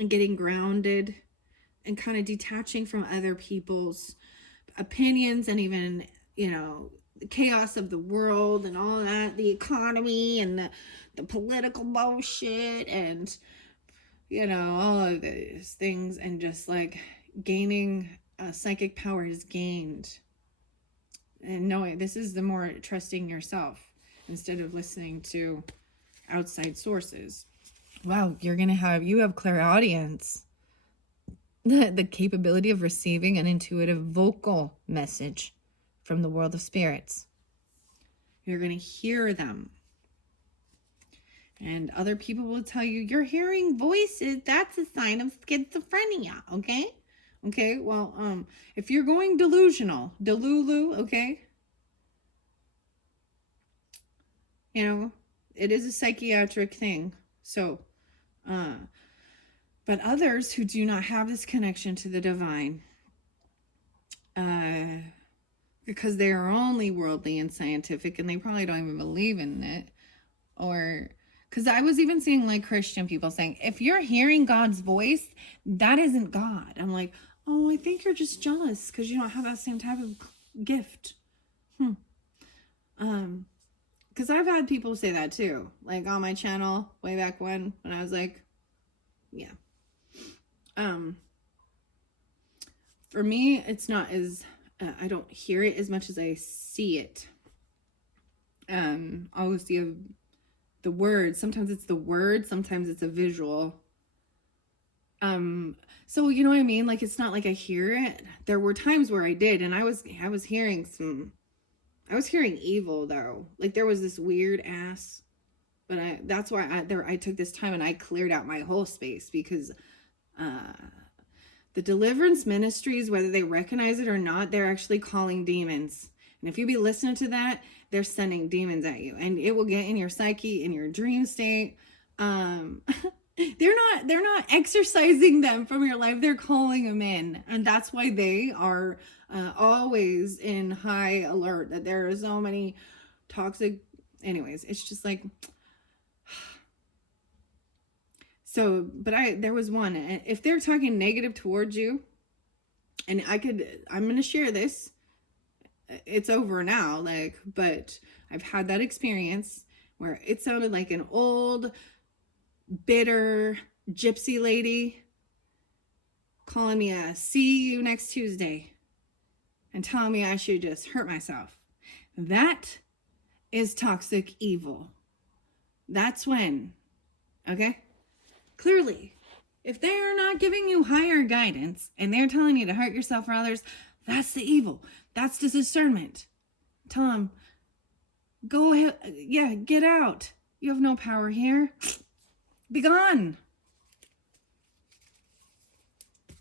and getting grounded and kind of detaching from other people's opinions and even, you know, the chaos of the world and all that, the economy and the political bullshit and, you know, all of these things, and just like gaining psychic power is gained. And knowing this is the more trusting yourself instead of listening to outside sources. Wow, you have clairaudience. The capability of receiving an intuitive vocal message from the world of spirits. You're going to hear them. And other people will tell you, you're hearing voices. That's a sign of schizophrenia, okay? Okay, well, if you're going delusional, delulu, okay? You know, it is a psychiatric thing. So, but others who do not have this connection to the divine, because they are only worldly and scientific, and they probably don't even believe in it, or... Because I was even seeing like Christian people saying, if you're hearing God's voice, that isn't God. I'm like, oh, I think you're just jealous because you don't have that same type of gift. Because I've had people say that too. Like on my channel way back when I was like, yeah. For me, it's not as, I don't hear it as much as I see it. always see the word. Sometimes it's the word, sometimes it's a visual. So you know what I mean? Like, it's not like I hear it. There were times where I did, and I was hearing evil though. Like, there was this weird ass, but that's why I took this time and I cleared out my whole space, because the deliverance ministries, whether they recognize it or not, they're actually calling demons. And if you be listening to that, they're sending demons at you, and it will get in your psyche, in your dream state. They're not exercising them from your life. They're calling them in, and that's why they are always in high alert. That there are so many toxic. Anyways, it's just like. So, but there was one. If they're talking negative towards you, and I'm going to share this. It's over now, like, but I've had that experience where it sounded like an old, bitter gypsy lady calling me a see you next Tuesday and telling me I should just hurt myself. That is toxic evil. That's when, okay? Clearly, if they're not giving you higher guidance and they're telling you to hurt yourself or others, that's the evil. That's the discernment. Tell them, go ahead. Yeah, get out. You have no power here. Be gone.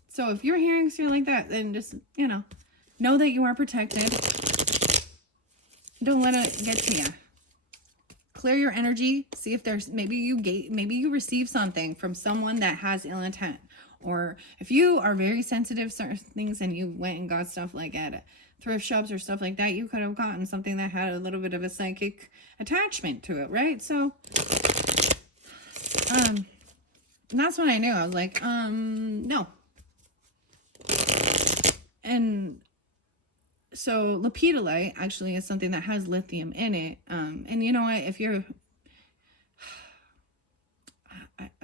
So if you're hearing something like that, then just, know that you are protected. Don't let it get to you. Clear your energy. See if there's, maybe you receive something from someone that has ill intent. Or if you are very sensitive to certain things and you went and got stuff like at thrift shops or stuff like that, you could have gotten something that had a little bit of a psychic attachment to it, right? So, and that's when I knew. I was like, no. And so lepidolite actually is something that has lithium in it. And you know what, if you're,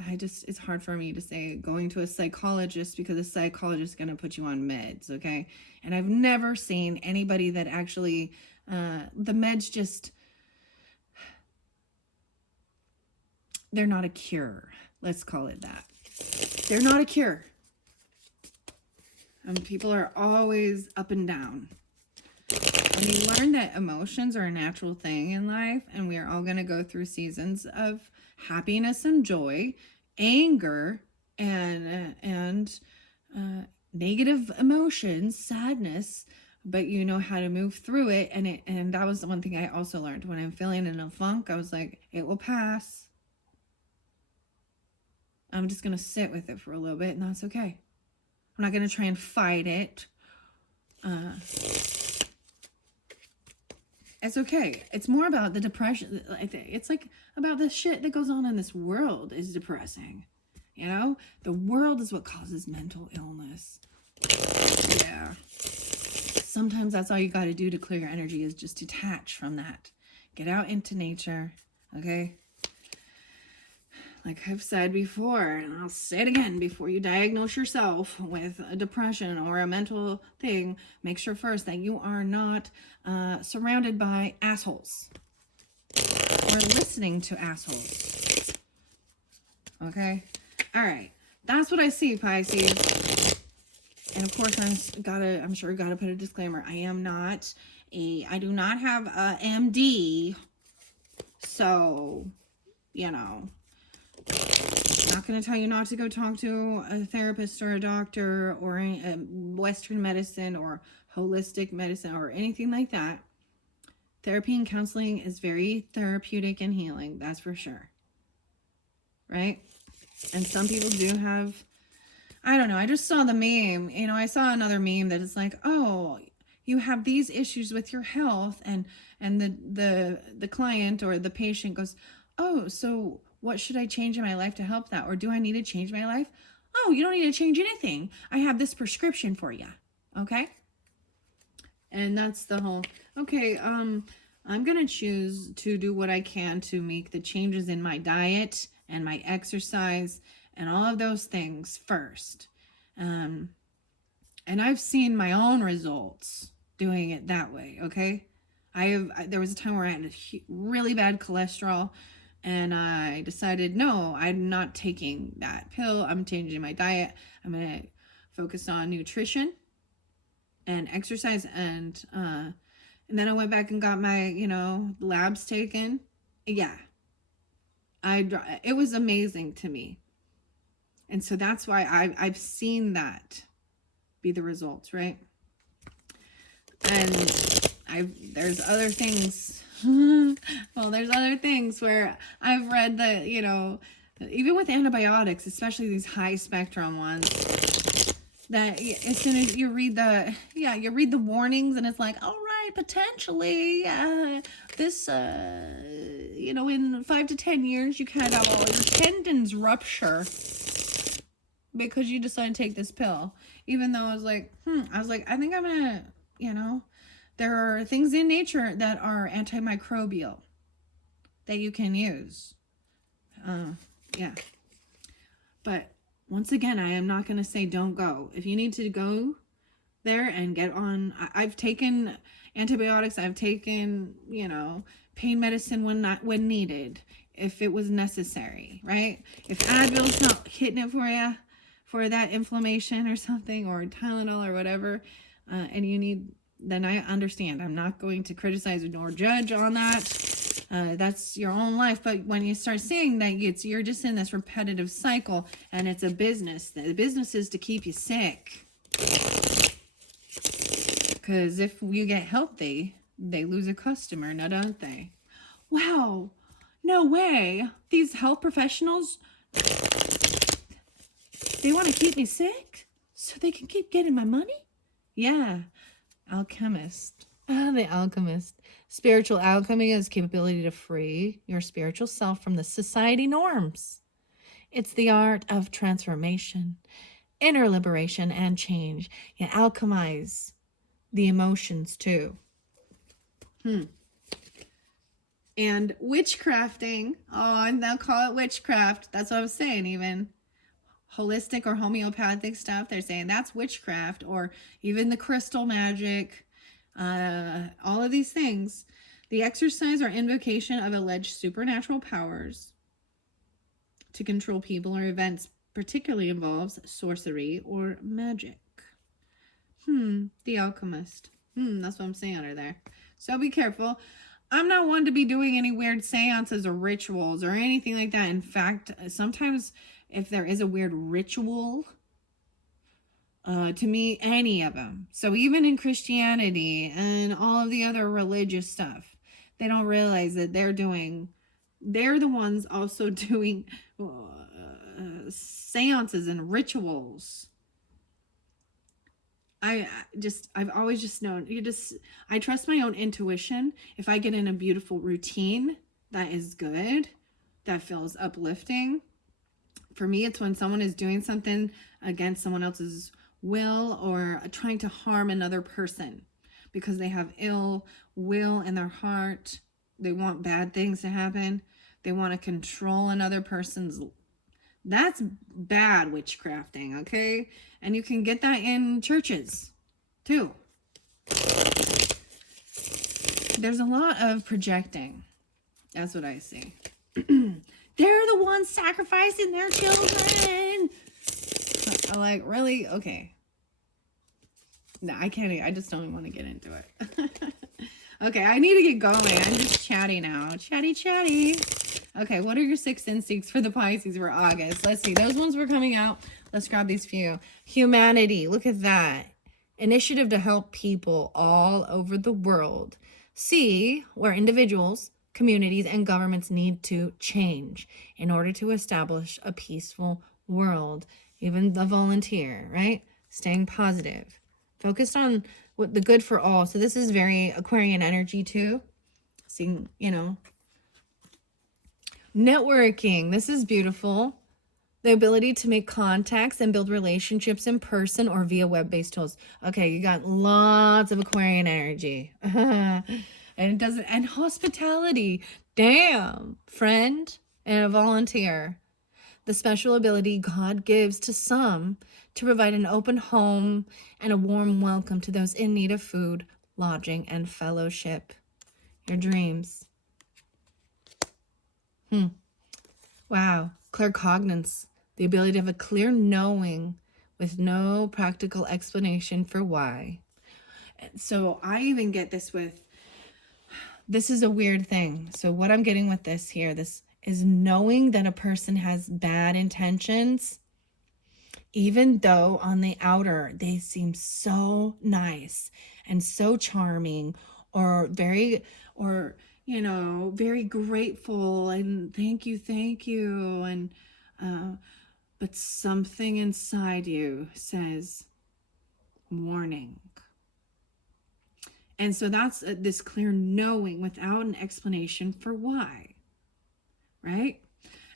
it's hard for me to say going to a psychologist, because a psychologist is going to put you on meds, okay? And I've never seen anybody that actually, the meds just, they're not a cure. Let's call it that. They're not a cure. People are always up and down. And you learn that emotions are a natural thing in life, and we are all going to go through seasons of happiness and joy, anger, and negative emotions, sadness, but you know how to move through it. And that was the one thing I also learned. When I'm feeling in a funk, I was like, it will pass. I'm just going to sit with it for a little bit, and that's okay. I'm not going to try and fight it. It's okay. It's more about the depression. It's like about the shit that goes on in this world is depressing. The world is what causes mental illness. Yeah. Sometimes that's all you got to do to clear your energy, is just detach from that. Get out into nature. Okay. Like I've said before, and I'll say it again, before you diagnose yourself with a depression or a mental thing, make sure first that you are not surrounded by assholes or listening to assholes. Okay? All right. That's what I see, Pisces. And of course, I'm sure gotta put a disclaimer. I do not have a MD. So, not going to tell you not to go talk to a therapist or a doctor or a Western medicine or holistic medicine or anything like that. Therapy and counseling is very therapeutic and healing, that's for sure. Right? And some people do have, I don't know, I just saw the meme. I saw another meme that is like, oh, you have these issues with your health, and the client or the patient goes, oh, so what should I change in my life to help that? Or do I need to change my life? Oh, you don't need to change anything. I have this prescription for you. Okay? And that's the whole, okay, I'm going to choose to do what I can to make the changes in my diet and my exercise and all of those things first. And I've seen my own results doing it that way, okay? There was a time where I had really bad cholesterol, and I decided, no, I'm not taking that pill. I'm changing my diet. I'm going to focus on nutrition and exercise. And then I went back and got my, labs taken. Yeah. It was amazing to me. And so that's why I've seen that be the results, right? And there's other things. Well, there's other things where I've read that, even with antibiotics, especially these high spectrum ones, that as soon as you read the warnings, and it's like, all right, potentially, this, in 5 to 10 years, you could have all your tendons rupture because you decided to take this pill. Even though I was like, I think I'm gonna, there are things in nature that are antimicrobial that you can use. Yeah. But once again, I am not going to say don't go. If you need to go there and get on, I've taken antibiotics. I've taken, pain medicine when needed, if it was necessary, right? If Advil's not hitting it for you, for that inflammation or something, or Tylenol or whatever, and you need, then I understand. I'm not going to criticize nor judge on that. That's your own life. But when you start seeing that you're just in this repetitive cycle, and it's a business. The business is to keep you sick. Because if you get healthy, they lose a customer, now don't they? Wow, no way. These health professionals, they want to keep me sick so they can keep getting my money? Yeah. Alchemist. The alchemist. Spiritual alchemy is capability to free your spiritual self from the society norms. It's the art of transformation, inner liberation, and change. You alchemize the emotions too. And witchcrafting. Oh, and they'll call it witchcraft. That's what I was saying, even. Holistic or homeopathic stuff, they're saying that's witchcraft, or even the crystal magic, all of these things. The exercise or invocation of alleged supernatural powers to control people or events particularly involves sorcery or magic. The alchemist. That's what I'm saying under there. So be careful. I'm not one to be doing any weird seances or rituals or anything like that. In fact, sometimes if there is a weird ritual, to me, any of them. So even in Christianity and all of the other religious stuff, they don't realize that they're the ones also doing seances and rituals. I've always just known, I trust my own intuition. If I get in a beautiful routine that is good, that feels uplifting. For me, it's when someone is doing something against someone else's will, or trying to harm another person because they have ill will in their heart. They want bad things to happen. They want to control another person's. That's bad witchcrafting, okay? And you can get that in churches too. There's a lot of projecting. That's what I see. They're the ones sacrificing their children. I'm like, really? Okay. No, I can't. I just don't want to get into it. Okay, I need to get going. I'm just chatty now. Chatty. Okay, what are your 6 instincts for the Pisces for August? Let's see. Those ones were coming out. Let's grab these few. Humanity. Look at that. Initiative to help people all over the world. See where individuals, communities, and governments need to change in order to establish a peaceful world. Even the volunteer, right? Staying positive. Focused on what the good for all. So this is very Aquarian energy too. Seeing, networking. This is beautiful. The ability to make contacts and build relationships in person or via web-based tools. Okay, you got lots of Aquarian energy. And hospitality. Damn, friend and a volunteer. The special ability God gives to some to provide an open home and a warm welcome to those in need of food, lodging, and fellowship. your dreams. Wow. Claircognizance, the ability to have a clear knowing with no practical explanation for why. So I even get this with, this is a weird thing. So what I'm getting with this here, this is knowing that a person has bad intentions, even though on the outer they seem so nice and so charming, or very, or very grateful and thank you, and but something inside you says warning. And so that's this clear knowing without an explanation for why, right?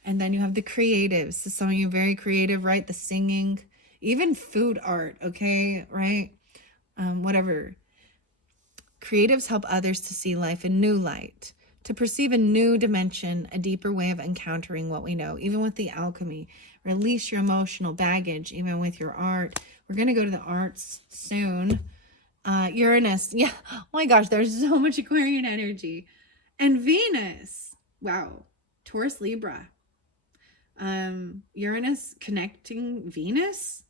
And then you have the creatives. So some of you are very creative, right? The singing, even food art, okay, right? Whatever. Creatives help others to see life in new light, to perceive a new dimension, a deeper way of encountering what we know. Even with the alchemy, release your emotional baggage, even with your art. We're going to go to the arts soon. Uranus, yeah, oh my gosh, there's so much Aquarian energy. And Venus, wow, Taurus, Libra. Uranus connecting Venus.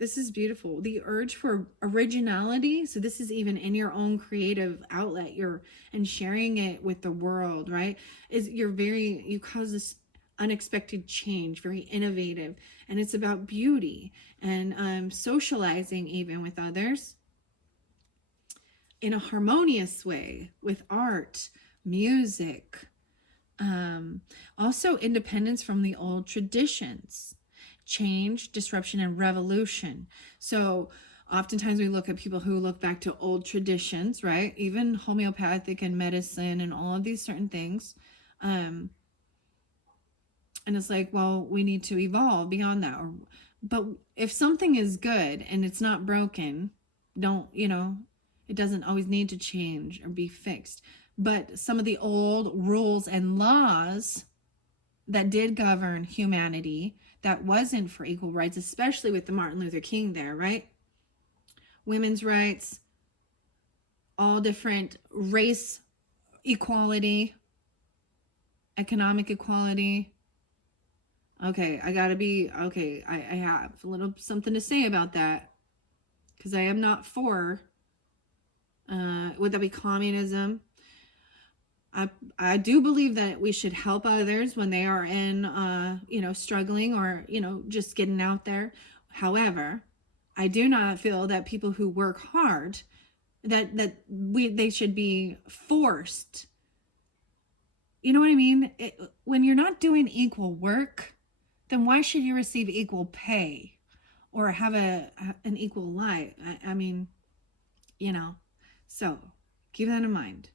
This is beautiful. The urge for originality. So this is even in your own creative outlet, and sharing it with the world, right? You cause this unexpected change, very innovative. And it's about beauty and socializing even with others in a harmonious way with art, music, also independence from the old traditions, change, disruption, and revolution. So oftentimes we look at people who look back to old traditions, right? Even homeopathic and medicine and all of these certain things. And it's like, well, we need to evolve beyond that. But if something is good and it's not broken, it doesn't always need to change or be fixed. But some of the old rules and laws that did govern humanity, that wasn't for equal rights, especially with the Martin Luther King there, right? Women's rights, all different, race equality, economic equality. Okay, I have a little something to say about that, because I am not for, would that be communism? I do believe that we should help others when they are in, struggling or, just getting out there. However, I do not feel that people who work hard, they should be forced. You know what I mean? When you're not doing equal work, then why should you receive equal pay or have an equal life? I mean, so keep that in mind.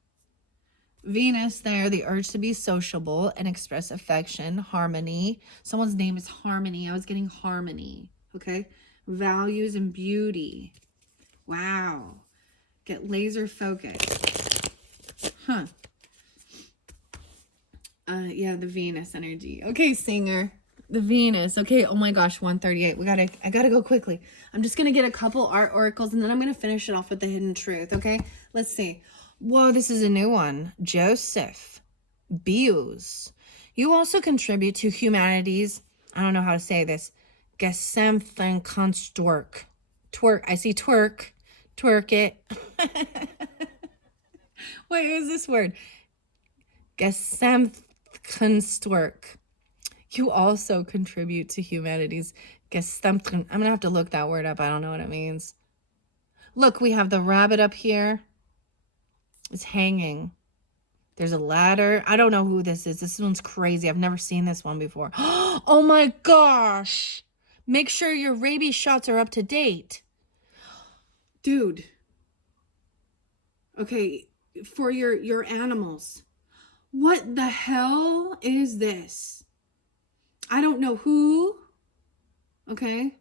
Venus there, the urge to be sociable and express affection, harmony. Someone's name is Harmony. I was getting harmony, okay? Values and beauty. Wow. Get laser focused. Yeah, the Venus energy. Okay, singer. The Venus. Okay, oh my gosh, 138. I gotta go quickly. I'm just gonna get a couple art oracles and then I'm gonna finish it off with the hidden truth, okay? Let's see. Whoa, this is a new one. Joseph Beus. You also contribute to humanity's, I don't know how to say this, Gesamtkonstwerk. Twerk. I see twerk. Twerk it. What is this word? Gesamtkonstwerk. You also contribute to humanity's Gesamt. I'm going to have to look that word up. I don't know what it means. Look, we have the rabbit up here. It's hanging. There's a ladder. I don't know who this is. This one's crazy. I've never seen this one before. Oh my gosh. Make sure your rabies shots are up to date. Dude. Okay, for your animals. What the hell is this? I don't know who. Okay.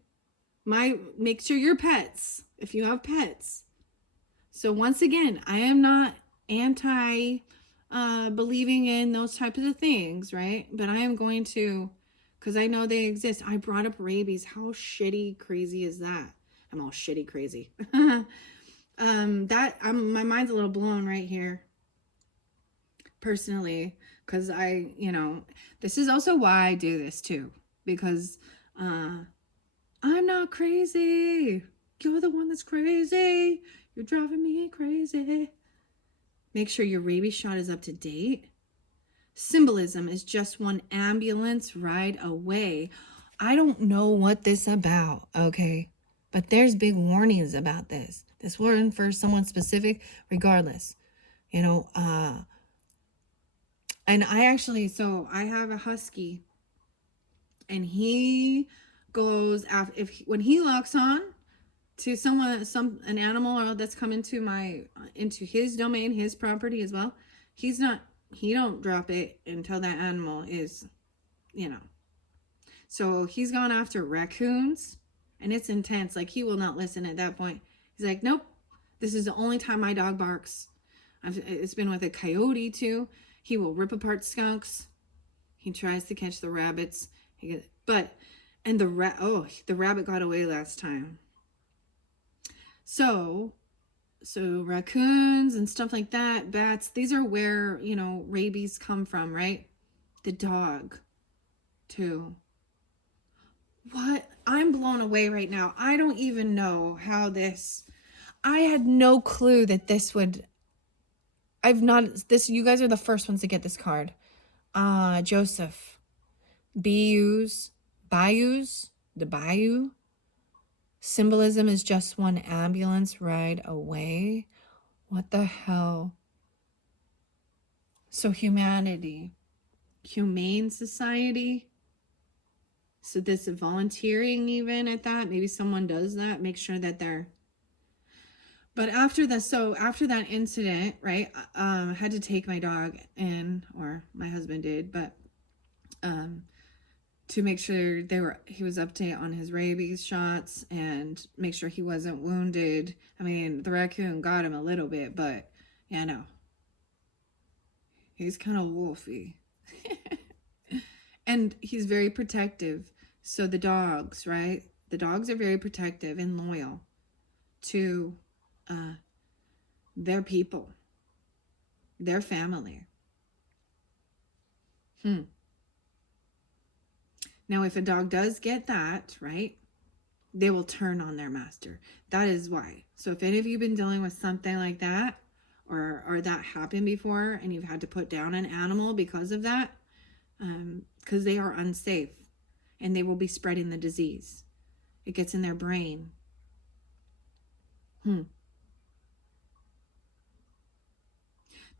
Make sure your pets, if you have pets. So once again, I am not anti believing in those types of things, right? But I am going to, because I know they exist. I brought up rabies. How shitty crazy is that? I'm all shitty crazy. My mind's a little blown right here. personally, because this is also why I do this too, because I'm not crazy. You're the one that's crazy. You're driving me crazy. Make sure your rabies shot is up to date. Symbolism is just one ambulance ride away. I don't know what this about, okay? But there's big warnings about this. This wasn't for someone specific, regardless. And I have a husky, and he goes after when he locks on to an animal that's come into his domain, his property as well. He don't drop it until that animal is, so he's gone after raccoons, and it's intense. Like, he will not listen at that point. He's like, nope, this is the only time my dog barks. It's been with a coyote too. He will rip apart skunks. He tries to catch the rabbits. The rabbit got away last time. So raccoons and stuff like that, bats, these are where, rabies come from, right? The dog too. What? I'm blown away right now. I don't even know how I had no clue that this would, you guys are the first ones to get this card. Joseph. Bayous, the bayou. Symbolism is just one ambulance ride away. What the hell? So humanity, humane society. So this volunteering even at that, maybe someone does that, make sure that but after that incident, right, I had to take my dog in, or my husband did, but to make sure he was up to date on his rabies shots and make sure he wasn't wounded. I mean, the raccoon got him a little bit, but yeah, no. He's kind of wolfy. And he's very protective. So the dogs, right? The dogs are very protective and loyal to their people, their family. Now, if a dog does get that, right, they will turn on their master. That is why. So if any of you have been dealing with something like that, or that happened before, and you've had to put down an animal because of that, because they are unsafe, and they will be spreading the disease. It gets in their brain.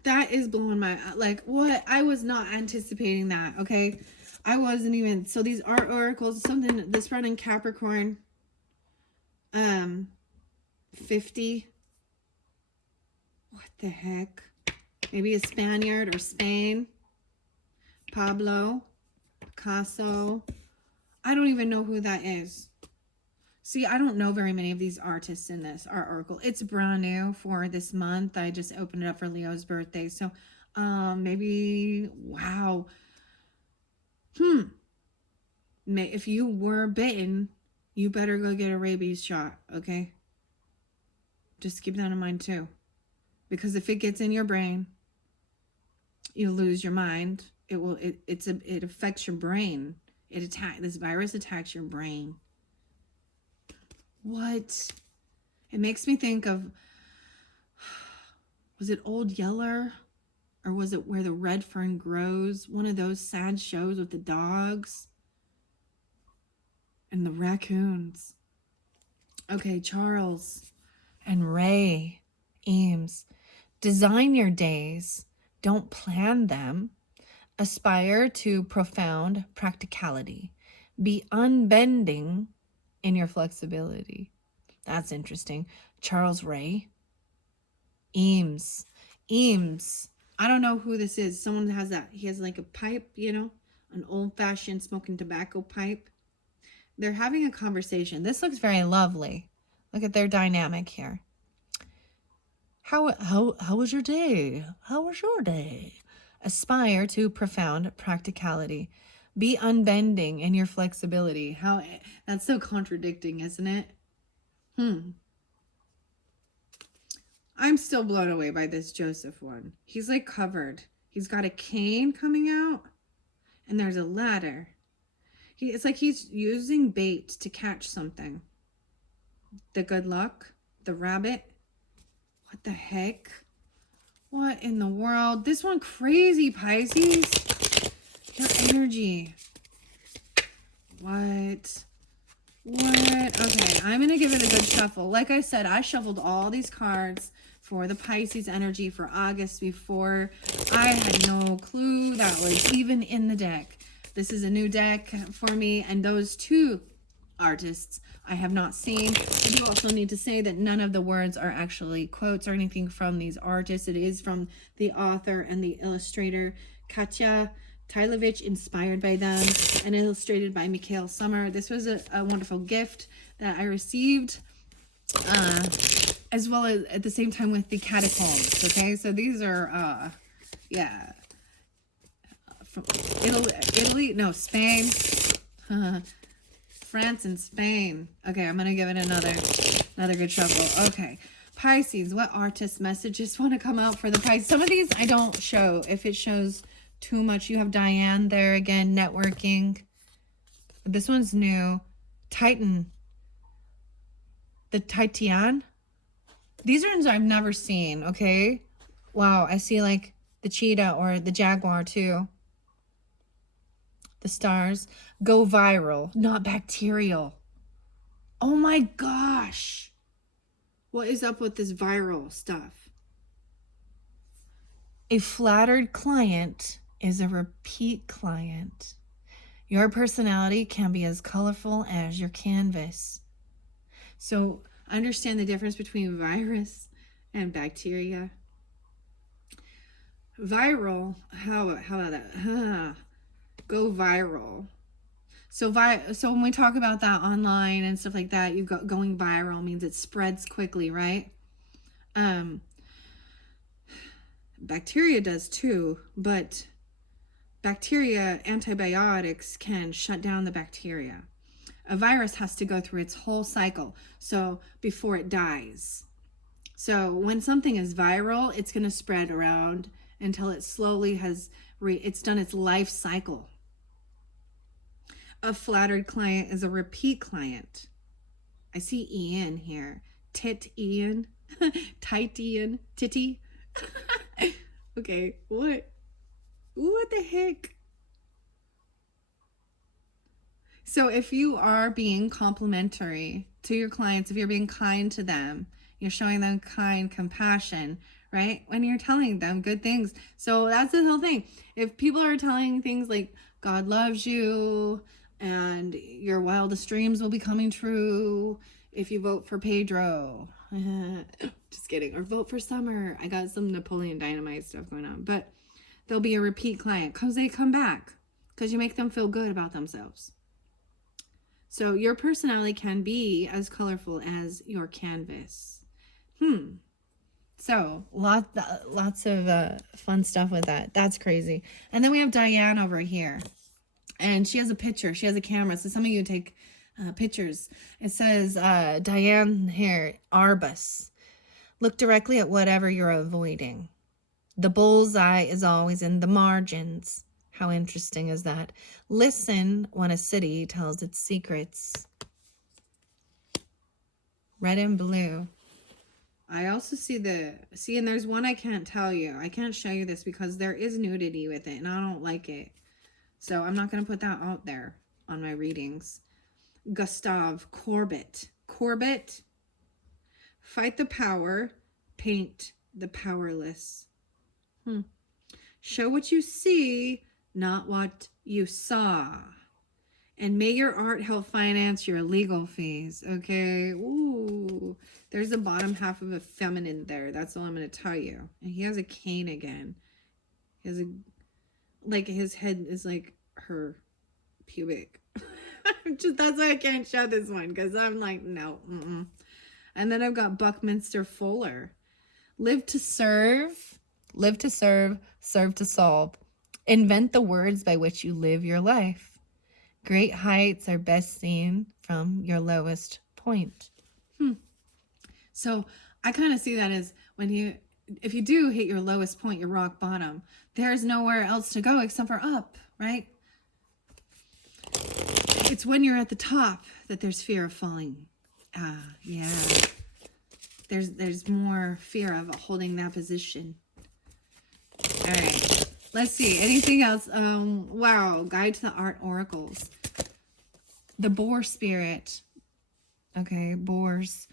That is blowing my, what? I was not anticipating that, okay? I wasn't even, so these art oracles, something, this run in Capricorn, 50. What the heck? Maybe a Spaniard or Spain. Pablo Picasso. I don't even know who that is. See, I don't know very many of these artists in this art oracle. It's brand new for this month. I just opened it up for Leo's birthday. So, maybe, wow. If you were bitten, you better go get a rabies shot, okay? Just keep that in mind too. Because if it gets in your brain, you lose your mind. It affects your brain. This virus attacks your brain. What? It makes me think of, was it Old Yeller? Or was it Where the Red Fern Grows? One of those sad shows with the dogs and the raccoons. Okay, Charles and Ray Eames. Design your days. Don't plan them. Aspire to profound practicality. Be unbending in your flexibility. That's interesting. Charles Ray Eames. I don't know who this is. Someone has that. He has like a pipe, an old-fashioned smoking tobacco pipe. They're having a conversation. This looks very lovely. Look at their dynamic here. How was your day? How was your day? Aspire to profound practicality. Be unbending in your flexibility. That's so contradicting, isn't it? I'm still blown away by this Joseph one. He's like covered He's got a cane coming out, and there's a ladder. It's like he's using bait to catch something. The good luck, the rabbit. What the heck? What in the world? This one crazy, Pisces. Your energy. What? Okay, I'm going to give it a good shuffle. Like I said, I shuffled all these cards for the Pisces energy for August before. I had no clue that was even in the deck. This is a new deck for me, and those two artists I have not seen. I do also need to say that none of the words are actually quotes or anything from these artists. It is from the author and the illustrator Katya Tylovich, inspired by them, and illustrated by Mikhail Summer. This was a wonderful gift that I received, as well as at the same time with the catacombs. Okay, so these are, yeah, from Italy, no, Spain, France and Spain. Okay, I'm gonna give it another good shuffle. Okay, Pisces, what artist messages want to come out for the Pisces? Some of these I don't show. If it shows too much, you have Diane there again, networking. This one's new. Titan. The Titan. These are ones I've never seen, okay? Wow, I see like the cheetah or the jaguar too. The stars. Go viral, not bacterial. Oh my gosh. What is up with this viral stuff? A flattered client is a repeat client. Your personality can be as colorful as your canvas. So understand the difference between virus and bacteria. Viral, how about that? Go viral. So when we talk about that online and stuff like that, going viral means it spreads quickly, right? Bacteria does too, but bacteria, antibiotics can shut down the bacteria. A virus has to go through its whole cycle, so before it dies. So when something is viral, it's going to spread around until it slowly it's done its life cycle. A flattered client is a repeat client. I see Ian here. Tit Ian. Tight Ian. Titty. Okay, what the heck? So if you are being complimentary to your clients, if you're being kind to them, you're showing them kind compassion, right? When you're telling them good things. So that's the whole thing. If people are telling things like God loves you and your wildest dreams will be coming true if you vote for Pedro. Just kidding. Or vote for Summer. I got some Napoleon Dynamite stuff going on. But they'll be a repeat client because they come back. Because you make them feel good about themselves. So your personality can be as colorful as your canvas. So lots of fun stuff with that. That's crazy. And then we have Diane over here. And she has a picture. She has a camera. So some of you take pictures. It says, Diane here, Arbus. Look directly at whatever you're avoiding. The bullseye is always in the margins. How interesting is that? Listen when a city tells its secrets. Red and blue. I also see and there's one I can't tell you. I can't show you this because there is nudity with it and I don't like it. So I'm not going to put that out there on my readings. Gustave Courbet. Courbet. Fight the power. Paint the powerless. Show what you see, not what you saw. And may your art help finance your legal fees. Okay. Ooh. There's the bottom half of a feminine there. That's all I'm going to tell you. And he has a cane again. He has his head is like her pubic. That's why I can't show this one. Because I'm like, no. And then I've got Buckminster Fuller. Live to serve, serve to solve. Invent the words by which you live your life. Great heights are best seen from your lowest point. So I kind of see that as when if you do hit your lowest point, your rock bottom, there's nowhere else to go except for up, right? It's when you're at the top that there's fear of falling. Yeah. There's more fear of holding that position. All right. Let's see. Anything else? Wow. Guide to the Art Oracles. The Boar Spirit. Okay, boars.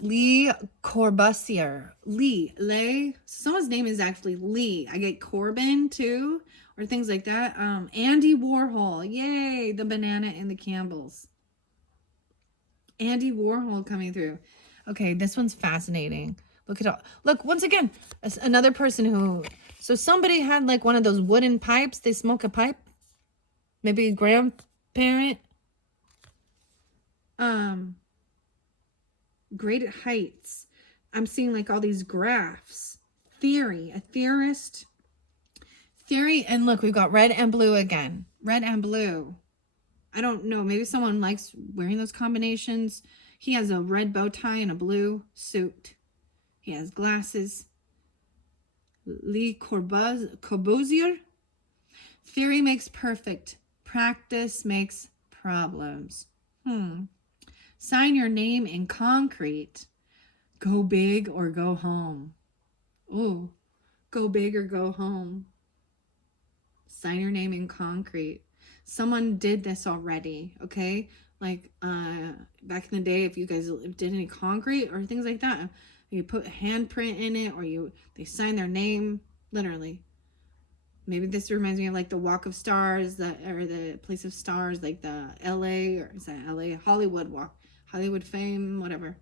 Lee Corbusier. Lee. Someone's name is actually Lee. I get Corbin too, or things like that. Andy Warhol. Yay, the banana and the Campbells. Andy Warhol coming through. Okay, this one's fascinating. Look at all. Look, once again, another person who. So somebody had like one of those wooden pipes. They smoke a pipe. Maybe a grandparent. Great at heights. I'm seeing like all these graphs. Theory. A theorist. Theory. And look, we've got red and blue again. Red and blue. I don't know. Maybe someone likes wearing those combinations. He has a red bow tie and a blue suit. He has glasses. Lee Corbusier. Theory makes perfect. Practice makes problems. Sign your name in concrete. Go big or go home. Ooh, go big or go home. Sign your name in concrete. Someone did this already, okay? Like back in the day, if you guys did any concrete or things like that, you put a handprint in it, or they sign their name, literally. Maybe this reminds me of like the Walk of Stars, or the Place of Stars, like the LA, or is that LA? Hollywood Walk, Hollywood Fame, whatever.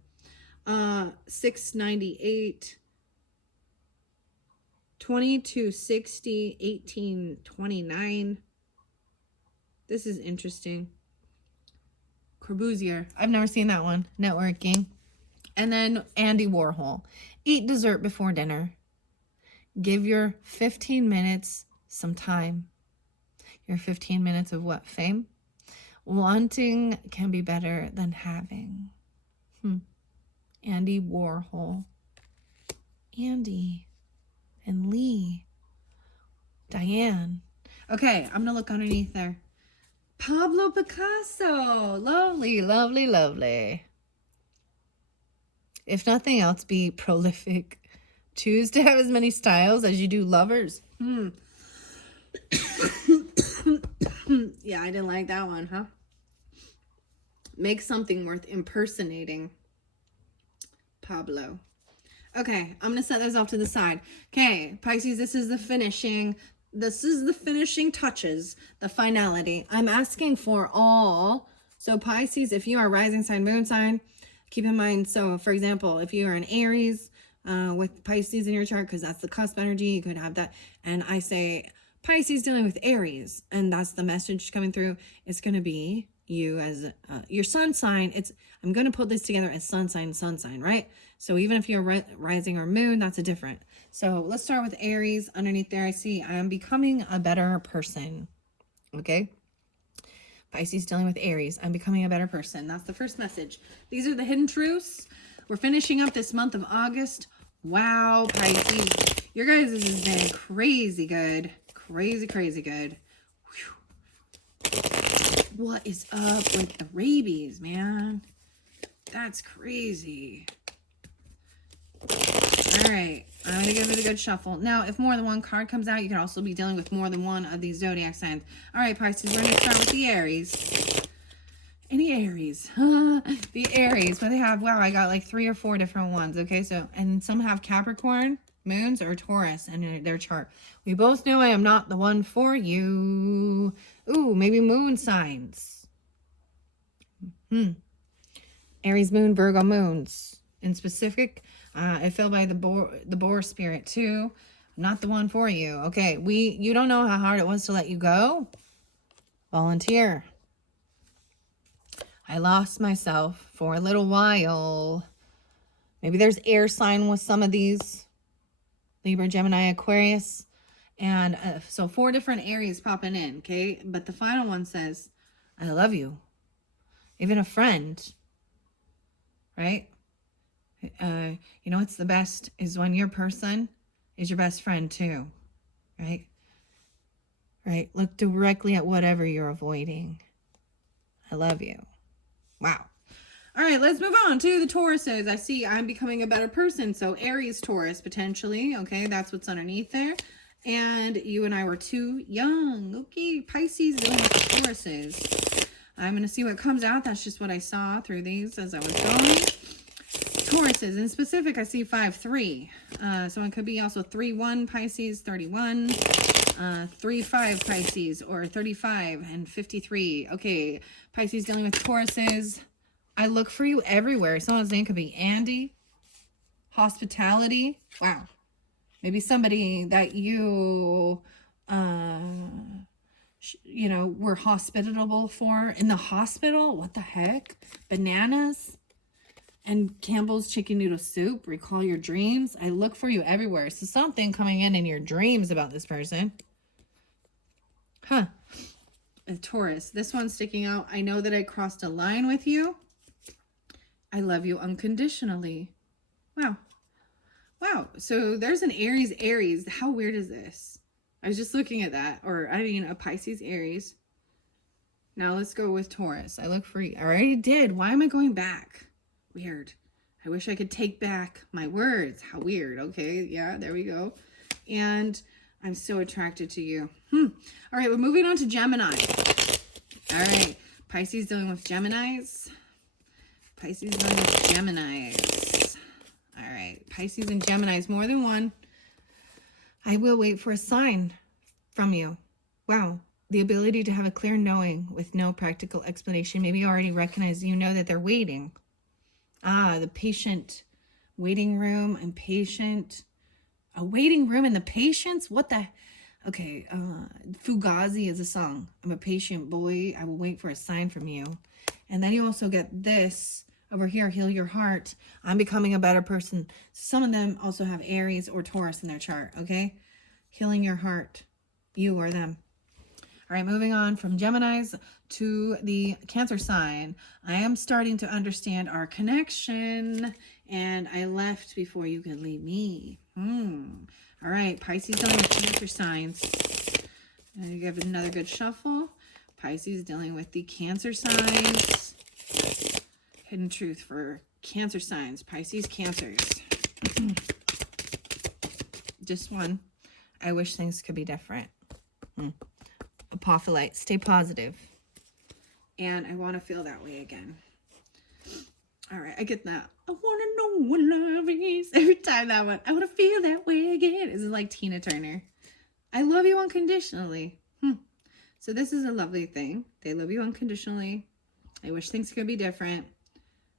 698, 2260, 1829. This is interesting. Corbusier. I've never seen that one. Networking. And then Andy Warhol. Eat dessert before dinner. Give your 15 minutes some time. Your 15 minutes of what? Fame? Wanting can be better than having. Andy Warhol. Andy and Lee. Diane. Okay, I'm going to look underneath there. Pablo Picasso. Lovely, lovely, lovely. If nothing else, be prolific. Choose to have as many styles as you do lovers. Yeah, I didn't like that one, huh? Make something worth impersonating. Pablo. Okay, I'm going to set those off to the side. Okay, Pisces, this is the finishing touches, the finality. I'm asking for all. So Pisces, if you are rising sign, moon sign, keep in mind, so for example, if you are an Aries with Pisces in your chart, because that's the cusp energy, you could have that. And I say Pisces dealing with Aries, and that's the message coming through. It's going to be you as your sun sign. I'm going to put this together as sun sign, right? So even if you're rising or moon, that's a different. So let's start with Aries. Underneath there, I see I am becoming a better person. Okay. Pisces dealing with Aries. I'm becoming a better person. That's the first message. These are the hidden truths. We're finishing up this month of August. Wow, Pisces. Your guys' has been crazy good. Crazy, crazy good. Whew. What is up with the rabies, man? That's crazy. All right. I'm going to give it a good shuffle. Now, if more than one card comes out, you can also be dealing with more than one of these zodiac signs. All right, Pisces, we're going to start with the Aries. Any Aries? The Aries. But they have, wow, I got like 3 or 4 different ones. Okay, so, and some have Capricorn, moons, or Taurus in their chart. We both know I am not the one for you. Ooh, maybe moon signs. Aries moon, Virgo moons. In specific, I feel by the boar spirit too. I'm not the one for you. Okay, you don't know how hard it was to let you go. Volunteer. I lost myself for a little while. Maybe there's air sign with some of these. Libra, Gemini, Aquarius. And so 4 different Aries popping in, okay? But the final one says, I love you. Even a friend, right? You know what's the best is when your person is your best friend too, right? Right? Look directly at whatever you're avoiding. I love you. Wow. All right, let's move on to the Tauruses. I see I'm becoming a better person. So Aries, Taurus, potentially. Okay, that's what's underneath there. And you and I were too young. Okay, Pisces dealing with the Tauruses. I'm going to see what comes out. That's just what I saw through these as I was going. Tauruses. In specific, I see 5-3. So it could be also 3-1 Pisces, 31. 3-5 Pisces, or 35 and 53. Okay, Pisces dealing with Tauruses. I look for you everywhere. Someone's name could be Andy. Hospitality. Wow. Maybe somebody that you, you know, were hospitable for in the hospital. What the heck? Bananas and Campbell's chicken noodle soup. Recall your dreams. I look for you everywhere. So something coming in your dreams about this person. Huh. A Taurus. This one's sticking out. I know that I crossed a line with you. I love you unconditionally. Wow. Wow. So there's an Aries. Aries. How weird is this? I was just looking at that. Or, I mean, a Pisces Aries. Now let's go with Taurus. I look for you. I already did. Why am I going back? Weird. I wish I could take back my words. How weird. Okay. Yeah, there we go. And I'm so attracted to you. All right, we're moving on to Gemini. All right, Pisces dealing with Geminis. Pisces dealing with Geminis. All right, Pisces and Geminis, more than one. I will wait for a sign from you. Wow, the ability to have a clear knowing with no practical explanation. Maybe you already recognize, you know that they're waiting. The patient waiting room and patient. A waiting room and the patience? What the? Okay, Fugazi is a song. I'm a patient boy. I will wait for a sign from you. And then you also get this over here, heal your heart. I'm becoming a better person. Some of them also have Aries or Taurus in their chart, okay? Healing your heart. You or them. All right, moving on from Geminis to the Cancer sign. I am starting to understand our connection, and I left before you could leave me. All right, Pisces dealing with Cancer signs. And you give it another good shuffle. Pisces dealing with the Cancer signs. Hidden truth for Cancer signs. Pisces, Cancers. Just one. I wish things could be different. Apophyllite, stay positive. And I want to feel that way again. All right, I get that. I want to know what love is. Every time that one, I want to feel that way again. This is like Tina Turner. I love you unconditionally. So this is a lovely thing. They love you unconditionally. I wish things could be different.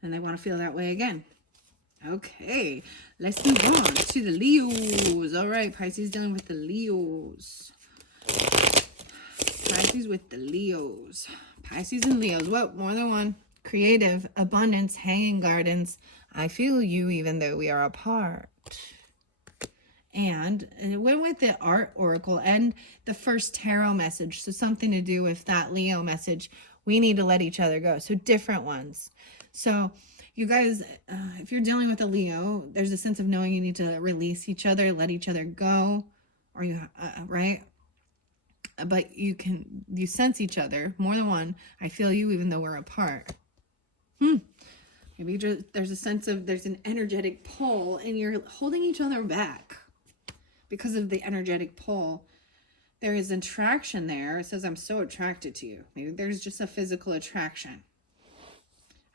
And they want to feel that way again. Okay, let's move on to the Leos. All right, Pisces dealing with the Leos. Pisces with the Leos. Pisces and Leos. What? More than one. Creative, abundance, hanging gardens. I feel you even though we are apart. And it went with the art oracle and the first tarot message. So something to do with that Leo message. We need to let each other go. So different ones. So you guys, if you're dealing with a Leo, there's a sense of knowing you need to release each other, let each other go. Or you, right? But you sense each other, more than one. I feel you even though we're apart. Maybe there's a sense of, there's an energetic pull and you're holding each other back because of the energetic pull. There is attraction there. It says, I'm so attracted to you. Maybe there's just a physical attraction.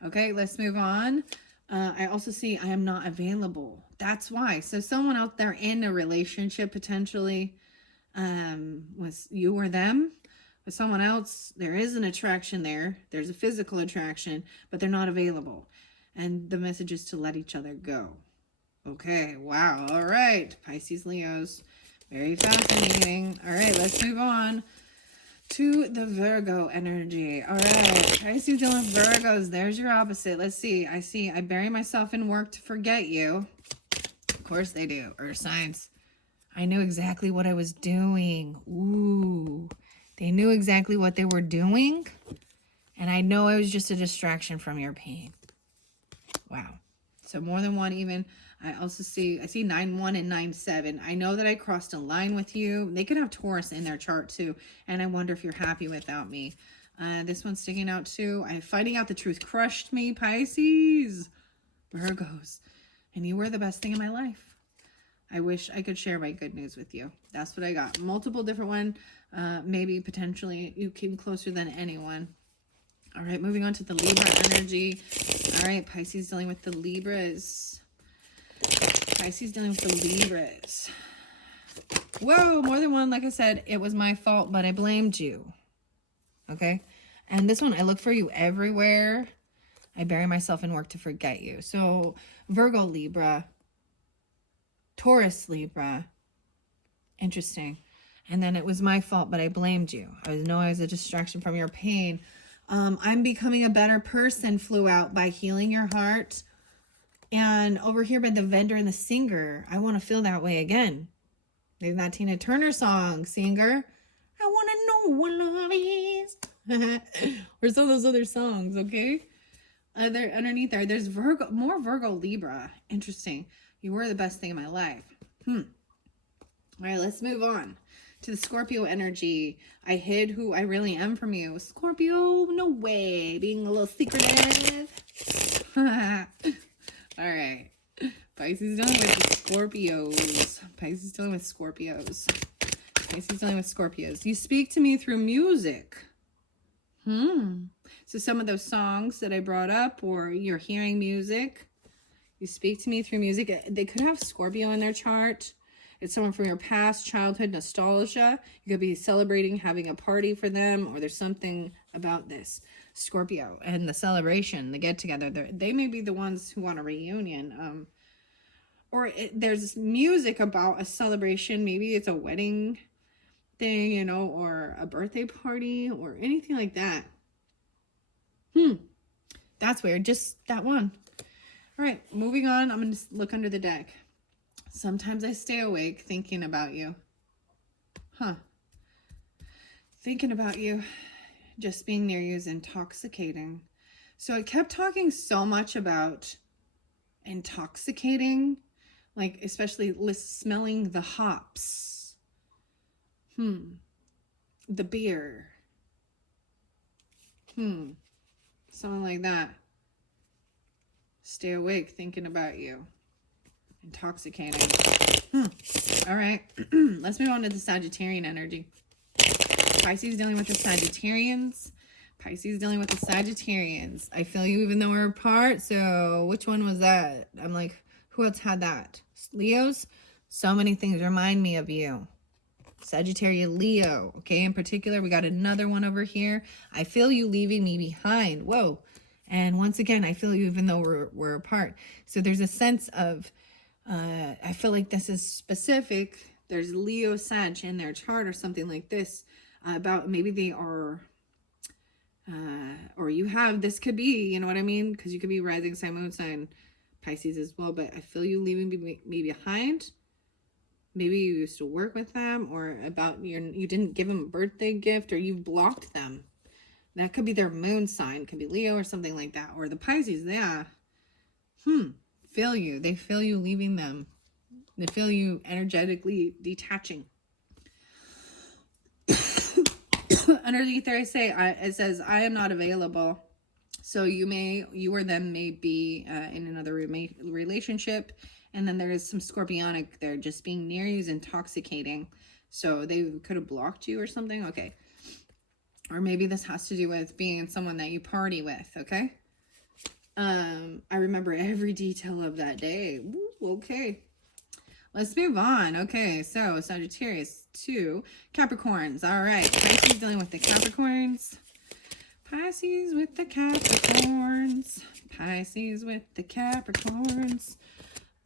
Okay, let's move on. I also see I am not available. That's why. So someone out there in a relationship potentially with you or them, with someone else, there is an attraction there. There's a physical attraction, but they're not available. And the message is to let each other go. Okay, wow. All right, Pisces, Leos. Very fascinating. All right, let's move on to the Virgo energy. All right, Pisces dealing with Virgos. There's your opposite. Let's see. I bury myself in work to forget you. Of course they do. Earth signs. I knew exactly what I was doing. Ooh. They knew exactly what they were doing. And I know it was just a distraction from your pain. Wow. So more than one even. I see 9-1 and 9-7. I know that I crossed a line with you. They could have Taurus in their chart too. And I wonder if you're happy without me. This one's sticking out too. Finding out the truth crushed me, Pisces. Virgos. And you were the best thing in my life. I wish I could share my good news with you. That's what I got. Multiple different one. Maybe potentially you came closer than anyone. All right, moving on to the Libra energy. All right, Pisces dealing with the Libras. Pisces dealing with the Libras. Whoa, more than one. Like I said, it was my fault, but I blamed you. Okay? And this one, I look for you everywhere. I bury myself in work to forget you. So, Virgo, Libra. Taurus, Libra. Interesting. And then it was my fault, but I blamed you. I know I was a distraction from your pain. I'm becoming a better person flew out by healing your heart. And over here by the vendor and the singer, I want to feel that way again. Maybe that Tina Turner song, singer. I want to know what love is. Or some of those other songs, okay? Underneath there's Virgo, more Virgo, Libra. Interesting. You were the best thing in my life. All right, let's move on to the Scorpio energy. I hid who I really am from you. Scorpio, no way. Being a little secretive. All right. Pisces dealing with the Scorpios. Pisces dealing with Scorpios. Pisces dealing with Scorpios. You speak to me through music. So some of those songs that I brought up, or you're hearing music. You speak to me through music. They could have Scorpio in their chart. It's someone from your past, childhood, nostalgia. You could be celebrating, having a party for them, or there's something about this Scorpio and the celebration, the get-together. They may be the ones who want a reunion. There's music about a celebration. Maybe it's a wedding thing, you know, or a birthday party, or anything like that. That's weird. Just that one. All right, moving on. I'm going to look under the deck. Sometimes I stay awake thinking about you. Thinking about you. Just being near you is intoxicating. So it kept talking so much about intoxicating, like especially smelling the hops. The beer. Something like that. Stay awake thinking about you. Intoxicating. All right. Let's move on to the Sagittarian energy. Pisces dealing with the Sagittarians. Pisces dealing with the Sagittarians. I feel you even though we're apart. So which one was that? I'm like, who else had that? Leos? So many things remind me of you. Sagittarius, Leo. Okay, in particular, we got another one over here. I feel you leaving me behind. Whoa. And once again, I feel you even though we're apart. So there's a sense of, I feel like this is specific. There's Leo Sag in their chart or something like this. About maybe they are, or you have, this could be, you know what I mean? Because you could be rising sign, moon sign, Pisces as well. But I feel you leaving me behind. Maybe you used to work with them, or about you didn't give them a birthday gift, or you blocked them. That could be their moon sign. Could be Leo or something like that. Or the Pisces, yeah. Feel you. They feel you leaving them. They feel you energetically detaching. Underneath there, it says, I am not available. So you or them may be in another relationship. And then there is some scorpionic there. Just being near you is intoxicating. So they could have blocked you or something. Okay. Or maybe this has to do with being someone that you party with. Okay. I remember every detail of that day. Ooh, okay. Let's move on. Okay, so Sagittarius to Capricorns. All right, Pisces dealing with the Capricorns. Pisces with the Capricorns. Pisces with the Capricorns.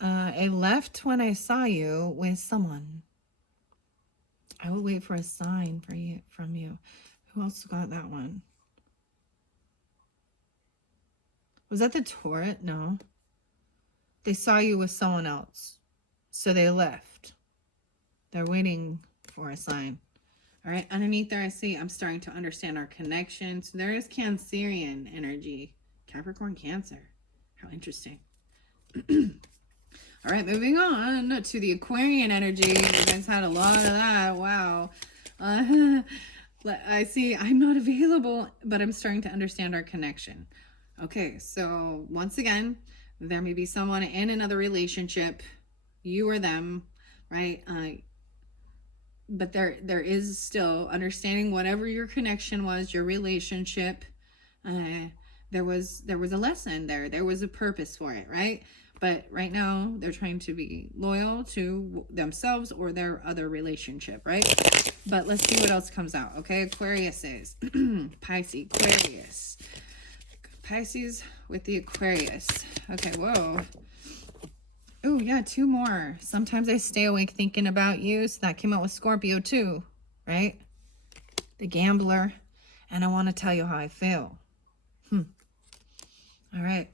I left when I saw you with someone. I will wait for a sign from you. Who else got that one? Was that the Taurus? No. They saw you with someone else. So they left. They're waiting for a sign. All right. Underneath there, I see I'm starting to understand our connection. So there is Cancerian energy. Capricorn, Cancer. How interesting. All right, moving on to the Aquarian energy. You guys had a lot of that. Wow. I see I'm not available, but I'm starting to understand our connection. Okay, so once again, there may be someone in another relationship, you or them, right? But there is still understanding whatever your connection was, your relationship. There was a lesson there. There was a purpose for it, right? But right now they're trying to be loyal to themselves or their other relationship, right? But let's see what else comes out. Okay, Aquarius is Pisces, Aquarius. Pisces with the Aquarius. Okay, whoa. Oh, yeah, 2 more. Sometimes I stay awake thinking about you. So that came out with Scorpio too, right? The gambler. And I want to tell you how I feel. All right.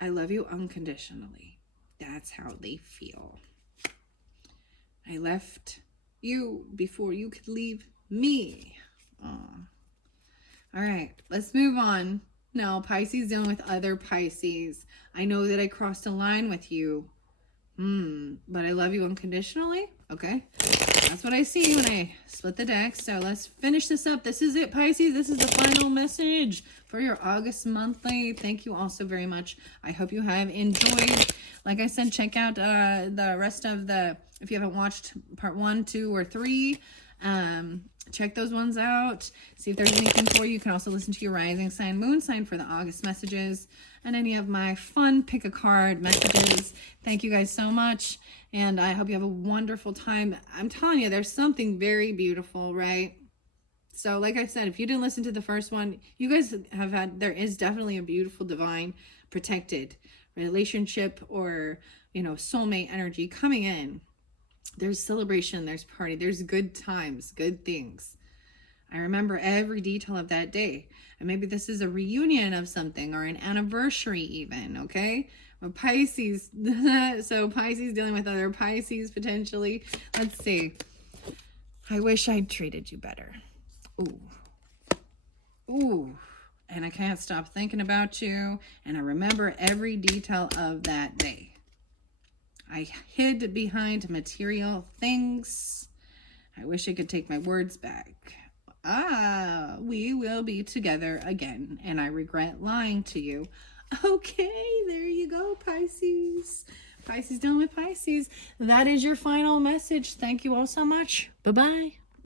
I love you unconditionally. That's how they feel. I left you before you could leave me. Aw. All right, let's move on. Now, Pisces dealing with other Pisces. I know that I crossed a line with you. But I love you unconditionally. Okay. That's what I see when I split the deck. So let's finish this up. This is it, Pisces. This is the final message for your August monthly. Thank you all so very much. I hope you have enjoyed. Like I said, check out the rest of if you haven't watched part 1, 2, or 3, check those ones out. See if there's anything for you. You can also listen to your rising sign, moon sign for the August messages and any of my fun pick a card messages. Thank you guys so much. And I hope you have a wonderful time. I'm telling you, there's something very beautiful, right? So like I said, if you didn't listen to the first one, you guys have there is definitely a beautiful, divine, protected relationship or, soulmate energy coming in. There's celebration, there's party, there's good times, good things. I remember every detail of that day. And maybe this is a reunion of something or an anniversary even, okay? But Pisces, so Pisces dealing with other Pisces potentially. Let's see. I wish I'd treated you better. Ooh. And I can't stop thinking about you. And I remember every detail of that day. I hid behind material things. I wish I could take my words back. We will be together again, and I regret lying to you. Okay, there you go, Pisces. Pisces dealing with Pisces. That is your final message. Thank you all so much. Bye-bye.